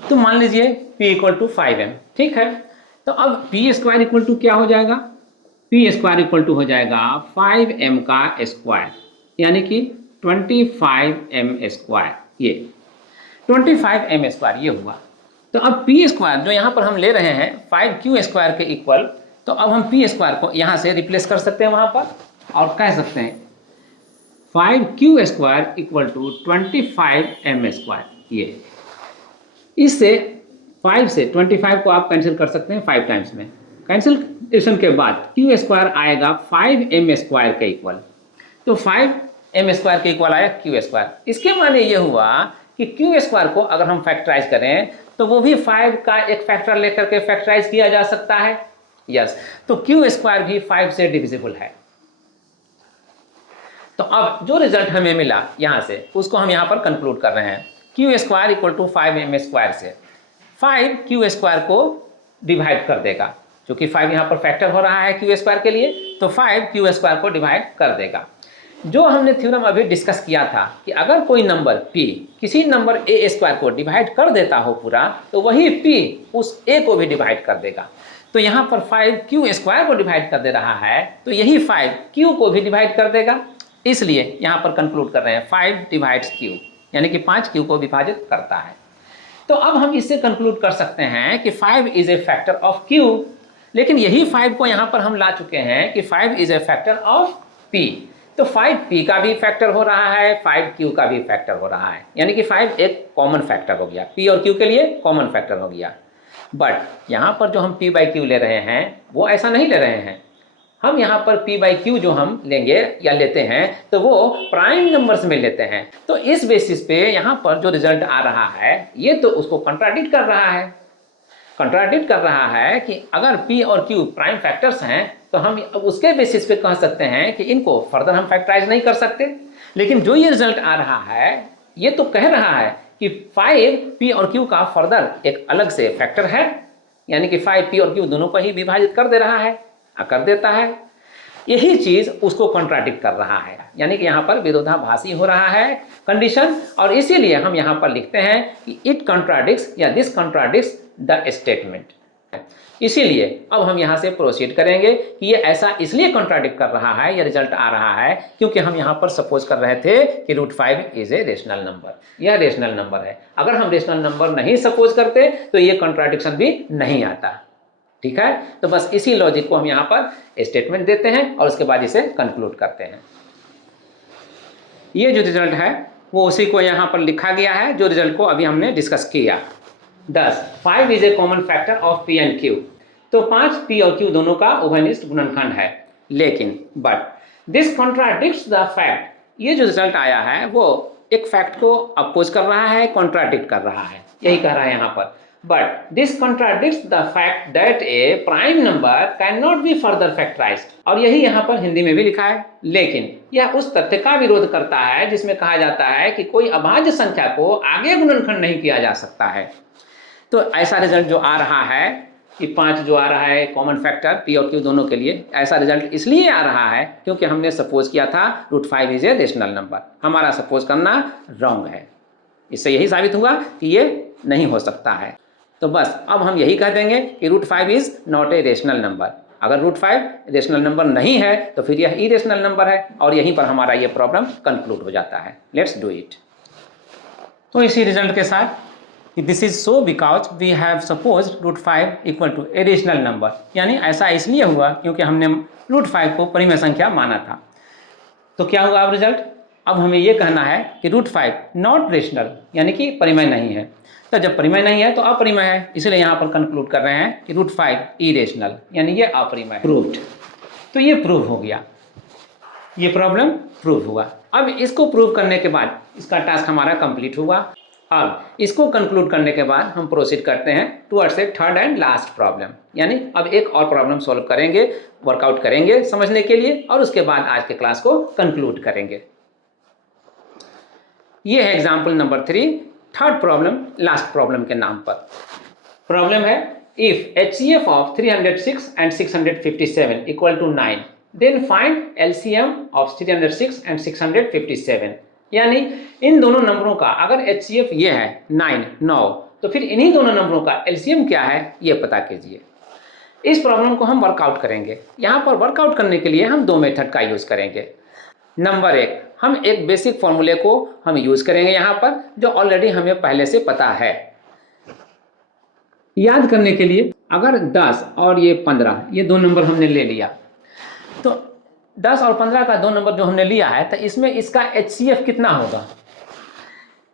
तो मान लीजिए p इक्वल टू 5m। ठीक है, तो अब पी स्क्वायर इक्वल टू क्या हो जाएगा, पी स्क्वायर इक्वल टू हो जाएगा 5m का स्क्वायर, यानी कि 25m स्क्वायर। ये 25m स्क्वायर ये हुआ। तो अब पी स्क्वायर जो यहाँ पर हम ले रहे हैं 5q स्क्वायर के इक्वल, तो अब हम पी स्क्वायर को यहाँ से रिप्लेस कर सकते हैं वहाँ पर और कह सकते हैं 5q square equal to 25m square. ये इससे 5 से 25 को आप कैंसिल कर सकते हैं 5 टाइम्स में। कैंसिलेशन के बाद q स्क्वायर आएगा 5m स्क्वायर के इक्वल, तो 5m स्क्वायर के इक्वल आया q स्क्वायर। इसके माने ये हुआ कि q स्क्वायर को अगर हम फैक्टराइज करें तो वो भी 5 का एक फैक्टर लेकर के फैक्टराइज किया जा सकता है। यस, तो q स्क्वायर भी 5 से डिविजिबल है। तो अब जो रिजल्ट हमें मिला यहाँ से उसको हम यहाँ पर कंक्लूड कर रहे हैं। q square equal to 5m square से 5 q स्क्वायर को डिवाइड कर देगा, क्योंकि 5 यहाँ पर फैक्टर हो रहा है q स्क्वायर के लिए, तो 5 q स्क्वायर को डिवाइड कर देगा। जो हमने थ्योरम अभी डिस्कस किया था कि अगर कोई नंबर p किसी नंबर a स्क्वायर को डिवाइड कर देता हो पूरा, तो वही p उस a को भी डिवाइड कर देगा। तो यहाँ पर 5q स्क्वायर को डिवाइड कर दे रहा है, तो यही 5q को भी डिवाइड कर देगा। इसलिए यहाँ पर कंक्लूड कर रहे हैं 5 डिवाइड्स q, यानी कि 5q को विभाजित करता है। तो अब हम इससे कंक्लूड कर सकते हैं कि 5 is a factor of q, लेकिन यही 5 को यहाँ पर हम ला चुके हैं कि 5 is a factor of p। तो 5p का भी फैक्टर हो रहा है, 5q का भी फैक्टर हो रहा है, यानी कि 5 एक कॉमन फैक्टर हो गया, p और q के लिए कॉमन फैक्टर हो गया। बट यहाँ पर जो हम p बाई क्यू ले रहे हैं वो ऐसा नहीं ले रहे हैं। हम यहाँ पर p बाई क्यू जो हम लेंगे या लेते हैं तो वो प्राइम नंबर्स में लेते हैं। तो इस बेसिस पे यहाँ पर जो रिजल्ट आ रहा है ये तो उसको कंट्राडिक्ट कर रहा है, कंट्राडिक्ट कर रहा है कि अगर p और q प्राइम फैक्टर्स हैं तो हम उसके बेसिस पे कह सकते हैं कि इनको फर्दर हम फैक्टराइज नहीं कर सकते। लेकिन जो ये रिजल्ट आ रहा है ये तो कह रहा है कि 5 p और q का फर्दर एक अलग से फैक्टर है, यानी कि 5 p और q दोनों को ही विभाजित कर दे रहा है, कर देता है। यही चीज उसको कंट्राडिक्ट कर रहा है, यानी कि यहाँ पर विरोधाभासी हो रहा है कंडीशन, और इसीलिए हम यहाँ पर लिखते हैं कि इट कंट्राडिक्ट्स या दिस कंट्राडिक्ट्स द स्टेटमेंट। इसीलिए अब हम यहाँ से प्रोसीड करेंगे कि ये ऐसा इसलिए कंट्राडिक्ट कर रहा है, ये रिजल्ट आ रहा है क्योंकि हम यहाँ पर सपोज कर रहे थे कि √5 इज ए रेशनल नंबर, यह रेशनल नंबर है। अगर हम रेशनल नंबर नहीं सपोज करते तो ये कंट्राडिक्शन भी नहीं आता। ठीक है, तो बस इसी लॉजिक को हम यहाँ पर स्टेटमेंट देते हैं और उसके बाद इसे कंक्लूड करते हैं। ये जो रिजल्ट है वो उसी को यहाँ पर लिखा गया है जो रिजल्ट को अभी हमने डिस्कस किया। 10 5 is a common factor of P and Q. तो 5 पी और क्यू दोनों का उभयनिष्ठ गुणनखंड है, लेकिन but this contradicts the fact, ये जो रिजल्ट आया है वो एक फैक्ट को अपोज कर रहा है, कॉन्ट्राडिक्ट कर रहा है, यही कह रहा है यहाँ पर। But this contradicts the fact that A prime number can not be further factorised, और यही यहाँ पर हिंदी में भी लिखा है, लेकिन यह उस तथ्य का विरोध करता है जिसमें कहा जाता है कि कोई अभाज्य संख्या को आगे गुणनखंड नहीं किया जा सकता है। तो ऐसा रिजल्ट जो आ रहा है कि 5 जो आ रहा है कॉमन फैक्टर पी और क्यू दोनों के लिए, ऐसा रिजल्ट इसलिए आ रहा है क्योंकि हमने सपोज किया था √5 इज ए रेशनल नंबर। हमारा सपोज करना रॉन्ग है, इससे यही साबित हुआ कि ये नहीं हो सकता है। तो बस अब हम यही कह देंगे कि √5 is not a rational number. अगर √5 रेशनल नंबर नहीं है तो फिर यह इरेशनल नंबर है, और यहीं पर हमारा ये प्रॉब्लम कंक्लूड हो जाता है। Let's do it. तो इसी रिजल्ट के साथ this is so because we have suppose √5 equal to a rational number, यानी ऐसा इसलिए हुआ क्योंकि हमने √5 को परिमेय संख्या माना था। तो क्या हुआ अब रिजल्ट? अब हमें ये कहना है कि √5 नॉट रेशनल, यानी कि परिमेय नहीं है। तो जब परिमेय नहीं है तो अपरिमेय है, इसलिए यहाँ पर कंक्लूड कर रहे हैं कि √5 इरेशनल, यानी ये अपरिमेय। प्रूव्ड। तो ये प्रूव हो गया, ये प्रॉब्लम प्रूव हुआ। अब इसको प्रूव करने के बाद इसका टास्क हमारा कंप्लीट हुआ। अब इसको कंक्लूड करने के बाद हम प्रोसीड करते हैं towards a third and last problem, यानी अब एक और प्रॉब्लम सॉल्व करेंगे, वर्कआउट करेंगे समझने के लिए, और उसके बाद आज के क्लास को कंक्लूड करेंगे। ये है example number 3, third problem last problem के नाम पर। प्रॉब्लम है if HCF of 306 and 657 equal to 9 then find LCM of 306 and 657, यानी इन दोनों नंबरों का अगर HCF ये है 9, तो फिर इन्हीं दोनों नंबरों का LCM क्या है ये पता कीजिए। इस प्रॉब्लम को हम वर्कआउट करेंगे। यहाँ पर वर्कआउट करने के लिए हम 2 मेथड का यूज़ करेंगे। नंबर 1, हम एक बेसिक फॉर्मूले को हम यूज़ करेंगे यहाँ पर, जो ऑलरेडी हमें पहले से पता है। याद करने के लिए अगर 10 और ये 15 ये 2 नंबर हमने ले लिया, तो 10 और 15 का 2 नंबर जो हमने लिया है, तो इसमें इसका HCF कितना होगा?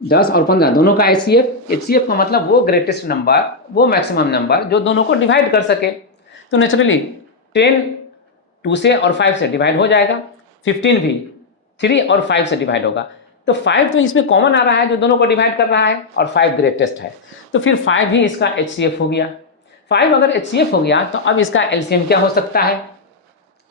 10 और 15 दोनों का HCF का मतलब वो ग्रेटेस्ट नंबर, वो मैक्सिमम नंबर जो दोनों को डिवाइड कर सके। तो नेचुरली 10 2 से और 5 से डिवाइड हो जाएगा, 15 भी 3 और 5 से डिवाइड होगा। तो 5 तो इसमें कॉमन आ रहा है जो दोनों को डिवाइड कर रहा है, और 5 ग्रेटेस्ट है, तो फिर 5 ही इसका HCF हो गया। 5 अगर HCF हो गया तो अब इसका LCM क्या हो सकता है?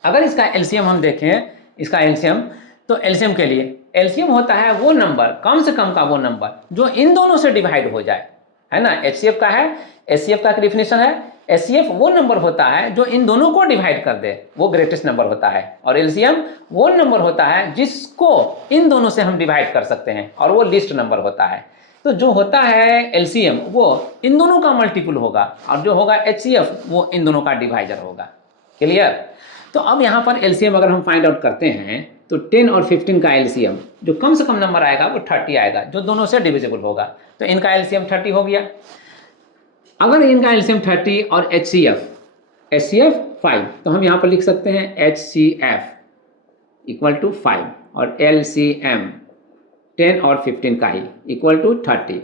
अगर इसका LCM हम देखें, इसका LCM, तो LCM के लिए LCM होता है वो नंबर, कम से कम का वो नंबर जो इन दोनों से डिवाइड हो जाए, है ना। HCF का है, HCF का डेफिनेशन है, HCF वो नंबर होता है जो इन दोनों को डिवाइड कर दे, वो ग्रेटेस्ट नंबर होता है, और LCM वो नंबर होता है जिसको इन दोनों से हम डिवाइड कर सकते हैं, और वो लीस्ट नंबर होता है। तो जो होता है LCM वो इन दोनों का मल्टीपल होगा, और जो होगा HCF वो इन दोनों का डिवाइजर होगा। क्लियर? तो अब यहाँ पर LCM अगर हम फाइंड आउट करते हैं तो 10 और 15 का LCM जो कम से कम नंबर आएगा वो 30 आएगा, जो दोनों से डिविजिबल होगा, तो इनका LCM 30 हो गया। अगर इनका LCM 30 और HCF 5, तो हम यहाँ पर लिख सकते हैं HCF इक्वल टू 5 और LCM 10 और 15 का ही इक्वल टू 30।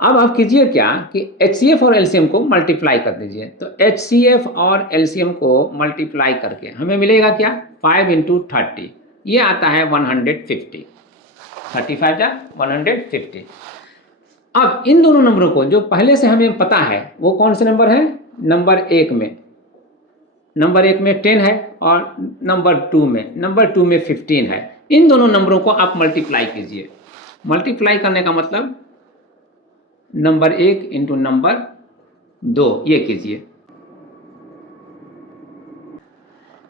अब आप कीजिए क्या कि HCF और LCM को मल्टीप्लाई कर दीजिए। तो HCF और LCM को मल्टीप्लाई करके हमें मिलेगा क्या? 5 × 30, ये आता है 150। 35 जा 150। अब इन दोनों नंबरों को जो पहले से हमें पता है वो कौन से नंबर है? नंबर 1 में 10 है, और नंबर 2 में 15 है। इन दोनों नंबरों को आप मल्टीप्लाई कीजिए। मल्टीप्लाई करने का मतलब नंबर 1 × नंबर 2 ये कीजिए।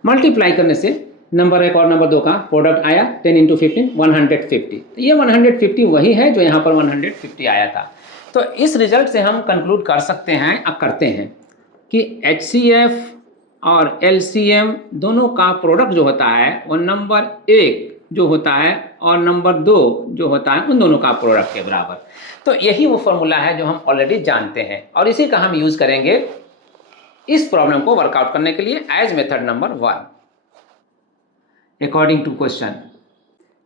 मल्टीप्लाई करने से नंबर 1 और नंबर 2 का प्रोडक्ट आया 10 × 15 150। तो ये 150 वही है जो यहाँ पर 150 आया था। तो इस रिजल्ट से हम कंक्लूड कर सकते हैं, अब करते हैं कि HCF और LCM दोनों का प्रोडक्ट जो होता है वो नंबर 1 जो होता है और नंबर 2 जो होता है उन दोनों का प्रोडक्ट के बराबर। तो यही वो फॉर्मूला है जो हम ऑलरेडी जानते हैं, और इसी का हम यूज़ करेंगे इस प्रॉब्लम को वर्कआउट करने के लिए as method number 1। According to question,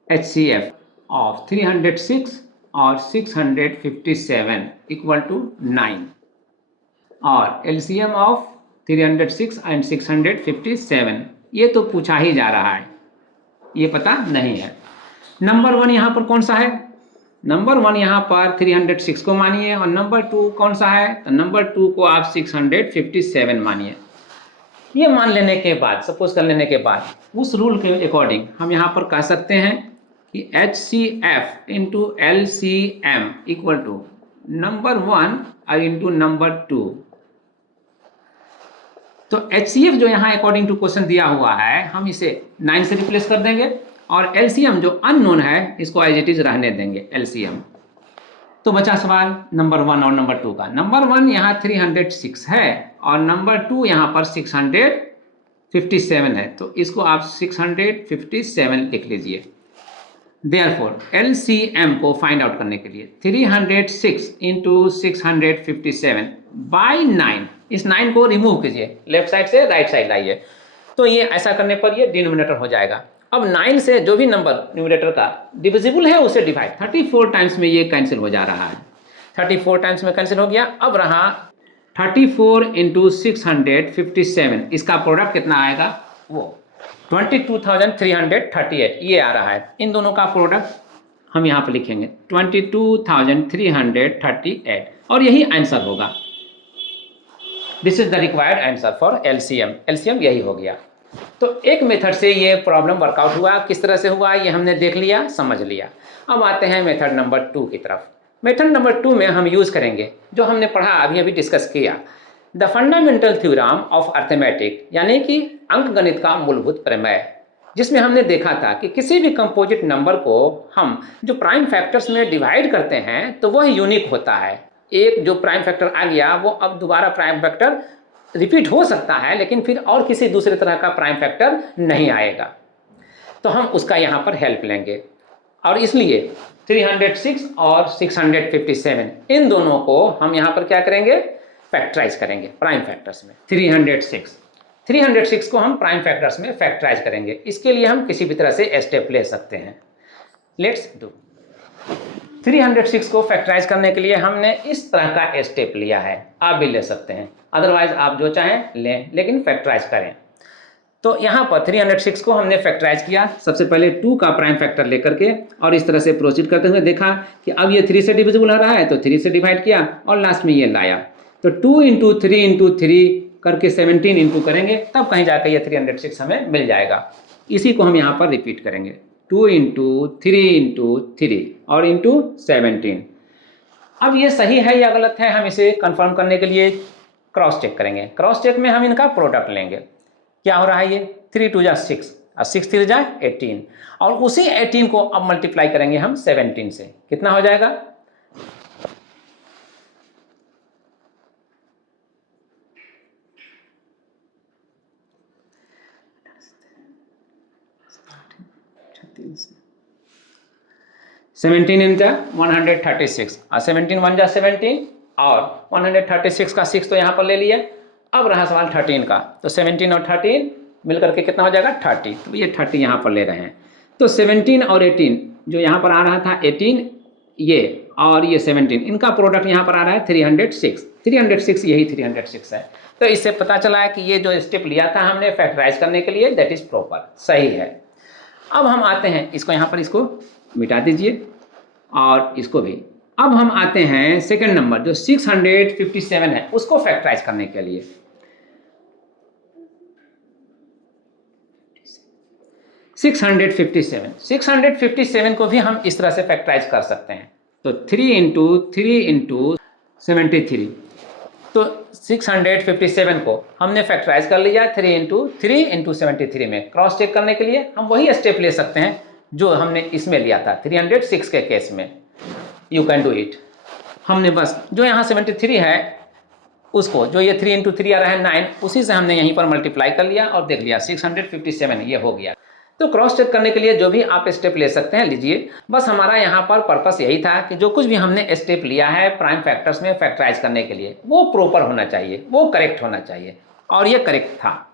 HCF of 306 और 657 इक्वल टू 9। और LCM ऑफ 306 एंड 657, ये तो पूछा ही जा रहा है, ये पता नहीं है। नंबर 1 यहाँ पर कौन सा है? नंबर 1 यहाँ पर 306 को मानिए, और नंबर 2 कौन सा है? तो नंबर 2 को आप 657 मानिए। ये मान लेने के बाद, सपोज कर लेने के बाद, उस रूल के अकॉर्डिंग हम यहाँ पर कह सकते हैं कि HCF into LCM equal to number 1 और इंटू नंबर 2। तो HCF जो यहाँ अकॉर्डिंग टू क्वेश्चन दिया हुआ है, हम इसे 9 से रिप्लेस कर देंगे, और LCM जो अननोन है इसको एज इट इज रहने देंगे LCM। तो बचा सवाल नंबर 1 और नंबर 2 का। नंबर 1 यहाँ 306 है और नंबर 2 यहाँ पर 657 है, तो इसको आप 657 लिख लीजिए। Therefore LCM को फाइंड आउट करने के लिए 306 इंटू 657 बाई 9, इस 9 को रिमूव कीजिए, लेफ्ट साइड से राइट साइड लाइए, तो ये ऐसा करने पर ये डिनोमिनेटर हो जाएगा। अब 9 से जो भी नंबर न्यूमरेटर का डिविजिबल है उसे डिवाइड, 34 टाइम्स में ये कैंसिल हो जा रहा है, 34 टाइम्स में कैंसिल हो गया। अब रहा 34 इंटू 657, इसका प्रोडक्ट कितना आएगा? वो 22,338 ये आ रहा है। इन दोनों का प्रोडक्ट हम यहाँ पर लिखेंगे 22,338, और यही आंसर होगा। This is the required answer for LCM। LCM यही हो गया। तो एक मेथड से ये प्रॉब्लम वर्कआउट हुआ, किस तरह से हुआ ये हमने देख लिया, समझ लिया। अब आते हैं मेथड नंबर 2 की तरफ। मेथड नंबर 2 में हम यूज़ करेंगे जो हमने पढ़ा, अभी डिस्कस किया, the fundamental theorem of arithmetic, यानी कि अंकगणित का मूलभूत प्रमेय, जिसमें हमने देखा था कि किसी भी कंपोजिट नंबर को हम जो प्राइम फैक्टर्स में डिवाइड करते हैं तो वह यूनिक होता है। एक जो प्राइम फैक्टर आ गया वो अब दोबारा प्राइम फैक्टर रिपीट हो सकता है, लेकिन फिर और किसी दूसरे तरह का प्राइम फैक्टर नहीं आएगा, तो हम उसका यहाँ पर हेल्प लेंगे। और इसलिए 306 और 657 इन दोनों को हम यहाँ पर क्या करेंगे? फैक्टराइज करेंगे प्राइम फैक्टर्स में। 306 को हम प्राइम फैक्टर्स में फैक्टराइज करेंगे। इसके लिए हम किसी भी तरह से स्टेप ले सकते हैं। Let's do. 306 को फैक्टराइज करने के लिए हमने इस तरह का स्टेप लिया है, आप भी ले सकते हैं, अदरवाइज आप जो चाहें लें, लेकिन फैक्टराइज करें। तो यहाँ पर 306 को हमने फैक्टराइज किया, सबसे पहले 2 का प्राइम फैक्टर लेकर के, और इस तरह से प्रोसीड करते हुए देखा कि अब ये 3 से डिविजिबल आ रहा है, तो 3 से डिवाइड किया और लास्ट में ये लाया। तो 2 इंटू 3 इंटू 3 करके 17 इंटू करेंगे, तब कहीं जाकर ये 306 हमें मिल जाएगा। इसी को हम यहाँ पर रिपीट करेंगे, 2 इंटू 3 इंटू 3 और इंटू 17। अब ये सही है या गलत है, हम इसे कंफर्म करने के लिए क्रॉस चेक करेंगे। क्रॉस चेक में हम इनका प्रोडक्ट लेंगे। क्या हो रहा है? ये 3 2 जा 6 और 6 3 जा 18, और उसी 18 को अब मल्टीप्लाई करेंगे हम 17 से। कितना हो जाएगा? सेवेंटीन इन जा 136 और 17 1 जा 17 और 136 का 6 तो यहाँ पर ले लिया। अब रहा सवाल 13 का, तो 17 और 13 मिलकर के कितना हो जाएगा? 30। तो ये 30 यहाँ पर ले रहे हैं। तो 17 और 18 जो यहाँ पर आ रहा था 18 ये और ये 17, इनका प्रोडक्ट यहाँ पर आ रहा है 306 यही 306 है। तो इससे पता चला है कि ये जो स्टेप लिया था हमने फैक्टराइज करने के लिए, दैट इज प्रॉपर, सही है। अब हम आते हैं इसको यहाँ पर, इसको मिटा दीजिए और इसको भी। अब हम आते हैं सेकंड नंबर जो 657 है उसको फैक्टराइज करने के लिए। 657 को भी हम इस तरह से फैक्टराइज कर सकते हैं। तो 3 इंटू 3 इंटू 73, तो 657 को हमने फैक्टराइज कर लिया 3 इंटू 73 में। क्रॉस चेक करने के लिए हम वही स्टेप ले सकते हैं जो हमने इसमें लिया था 306 के केस में। You can do it. हमने बस जो यहाँ 73 है उसको, जो ये 3 इंटू 3 आ रहा है 9, उसी से हमने यहीं पर मल्टीप्लाई कर लिया और देख लिया 657 ये हो गया। तो क्रॉस चेक करने के लिए जो भी आप स्टेप ले सकते हैं लीजिए। बस हमारा यहाँ पर पर्पस यही था कि जो कुछ भी हमने स्टेप लिया है प्राइम फैक्टर्स में फैक्टराइज करने के लिए वो प्रॉपर होना चाहिए, वो करेक्ट होना चाहिए, और ये करेक्ट था।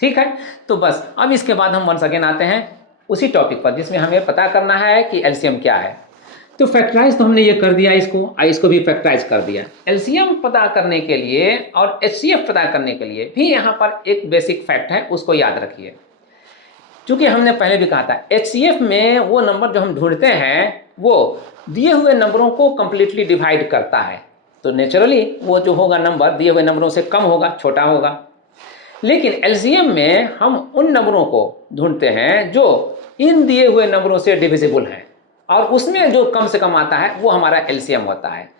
ठीक है, तो बस अब इसके बाद हम वंस अगेन आते हैं उसी टॉपिक पर जिसमें हमें पता करना है कि एलसीएम क्या है। तो फैक्टराइज तो हमने ये कर दिया, इसको भी फैक्टराइज कर दिया। एलसीएम पता करने के लिए और एचसीएफ पता करने के लिए भी यहाँ पर एक बेसिक फैक्ट है, उसको याद रखिए। चूँकि हमने पहले भी कहा था एचसीएफ में वो नंबर जो हम ढूंढते हैं वो दिए हुए नंबरों को कंप्लीटली डिवाइड करता है, तो नेचुरली वो जो होगा नंबर दिए हुए नंबरों से कम होगा, छोटा होगा। लेकिन एलसीएम में हम उन नंबरों को ढूंढते हैं जो इन दिए हुए नंबरों से डिविजिबल हैं, और उसमें जो कम से कम आता है वो हमारा एलसीएम होता है।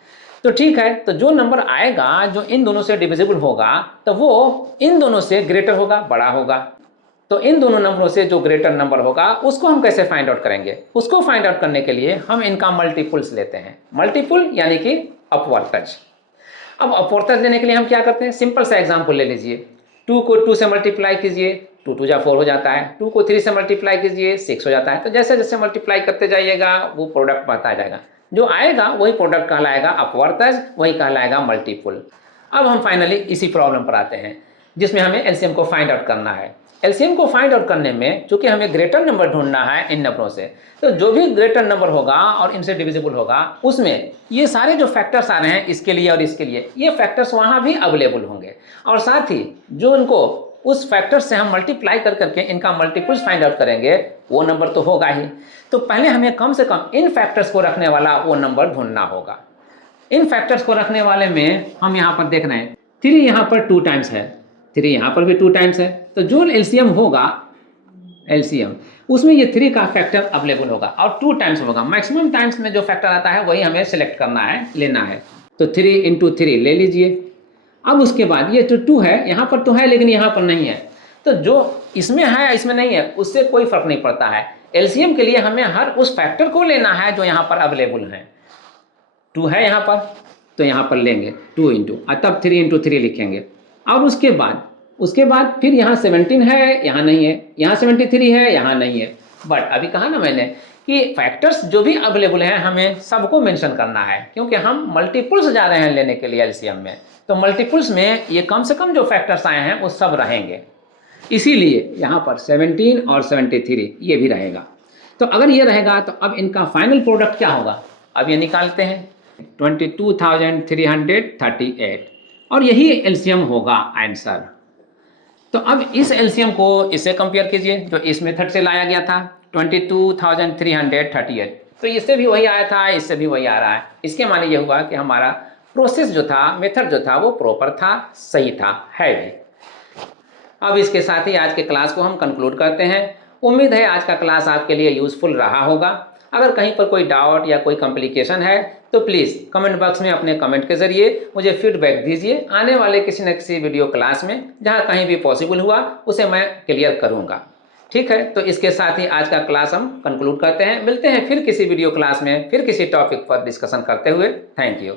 तो ठीक है, तो जो नंबर आएगा जो इन दोनों से डिविजिबल होगा तो वो इन दोनों से ग्रेटर होगा, बड़ा होगा। तो इन दोनों नंबरों से जो ग्रेटर नंबर होगा उसको हम कैसे फाइंड आउट करेंगे? उसको फाइंड आउट करने के लिए हम इनका मल्टीपल्स लेते हैं। मल्टीपल यानी कि अपवर्तज। अब अपवर्तज लेने के लिए हम क्या करते हैं? सिंपल सा एग्जाम्पल ले लीजिए। 2 को 2 से मल्टीप्लाई कीजिए, 2 2 जा 4 हो जाता है। 2 को 3 से मल्टीप्लाई कीजिए, 6 हो जाता है। तो जैसे जैसे मल्टीप्लाई करते जाइएगा वो प्रोडक्ट बढ़ता जाएगा, जो आएगा वही प्रोडक्ट कहलाएगा अपवर्तज, वही कहलाएगा मल्टीपल। अब हम फाइनली इसी प्रॉब्लम पर आते हैं जिसमें हमें एलसीएम को फाइंड आउट करना है। एलसीएम को फाइंड आउट करने में चूंकि हमें ग्रेटर नंबर ढूंढना है इन नंबरों से, तो जो भी ग्रेटर नंबर होगा और इनसे डिविजिबल होगा उसमें ये सारे जो फैक्टर्स आ रहे हैं इसके लिए और इसके लिए, ये फैक्टर्स वहाँ भी अवेलेबल होंगे, और साथ ही जो इनको उस फैक्टर से हम मल्टीप्लाई कर करके इनका मल्टीपल्स फाइंड आउट करेंगे वो नंबर तो होगा ही। तो पहले हमें कम से कम इन फैक्टर्स को रखने वाला वो नंबर ढूंढना होगा। इन फैक्टर्स को रखने वाले में हम यहाँ पर देख रहे हैं 3 यहाँ पर 2 टाइम्स है, 3 यहाँ पर भी 2 टाइम्स है, तो जो एलसीएम होगा एलसीएम उसमें ये 3 का फैक्टर अवेलेबल होगा और 2 टाइम्स होगा। मैक्सिमम टाइम्स में जो फैक्टर आता है वही हमें सिलेक्ट करना है, लेना है। तो 3 × 3 ले लीजिए। अब उसके बाद ये जो 2 है यहाँ पर तो है लेकिन यहाँ पर नहीं है, तो जो इसमें है इसमें नहीं है उससे कोई फर्क नहीं पड़ता है। एलसीएम के लिए हमें हर उस फैक्टर को लेना है जो यहाँ पर अवेलेबल है। 2 है यहाँ पर तो यहाँ पर लेंगे 2 × तब 3 × 3 लिखेंगे। और उसके बाद फिर यहाँ 17 है, यहाँ नहीं है, यहाँ 73 है, यहाँ नहीं है। बट अभी कहा ना मैंने कि फैक्टर्स जो भी अवेलेबल हैं हमें सबको मेंशन करना है, क्योंकि हम मल्टीपल्स जा रहे हैं लेने के लिए एलसीएम में। तो मल्टीपल्स में ये कम से कम जो फैक्टर्स आए हैं वो सब रहेंगे, इसीलिए यहाँ पर 17 और 73 ये भी रहेगा। तो अगर ये रहेगा तो अब इनका फाइनल प्रोडक्ट क्या होगा? अब ये निकालते हैं 22,338 और यही एलसीएम होगा आंसर। तो अब इस एलसीएम को इससे कंपेयर कीजिए जो इस मेथड से लाया गया था 22,338, तो इससे भी वही आया था, इससे भी वही आ रहा है। इसके माने ये हुआ कि हमारा प्रोसेस जो था, मेथड जो था वो प्रॉपर था, सही था, है भी। अब इसके साथ ही आज के क्लास को हम कंक्लूड करते हैं। उम्मीद है आज का क्लास आपके लिए यूज़फुल रहा होगा। अगर कहीं पर कोई डाउट या कोई कॉम्प्लिकेशन है तो प्लीज़ कमेंट बॉक्स में अपने कमेंट के ज़रिए मुझे फीडबैक दीजिए। आने वाले किसी न किसी वीडियो क्लास में जहाँ कहीं भी पॉसिबल हुआ उसे मैं क्लियर करूँगा। ठीक है, तो इसके साथ ही आज का क्लास हम कंक्लूड करते हैं। मिलते हैं फिर किसी वीडियो क्लास में, फिर किसी टॉपिक पर डिस्कशन करते हुए। Thank you.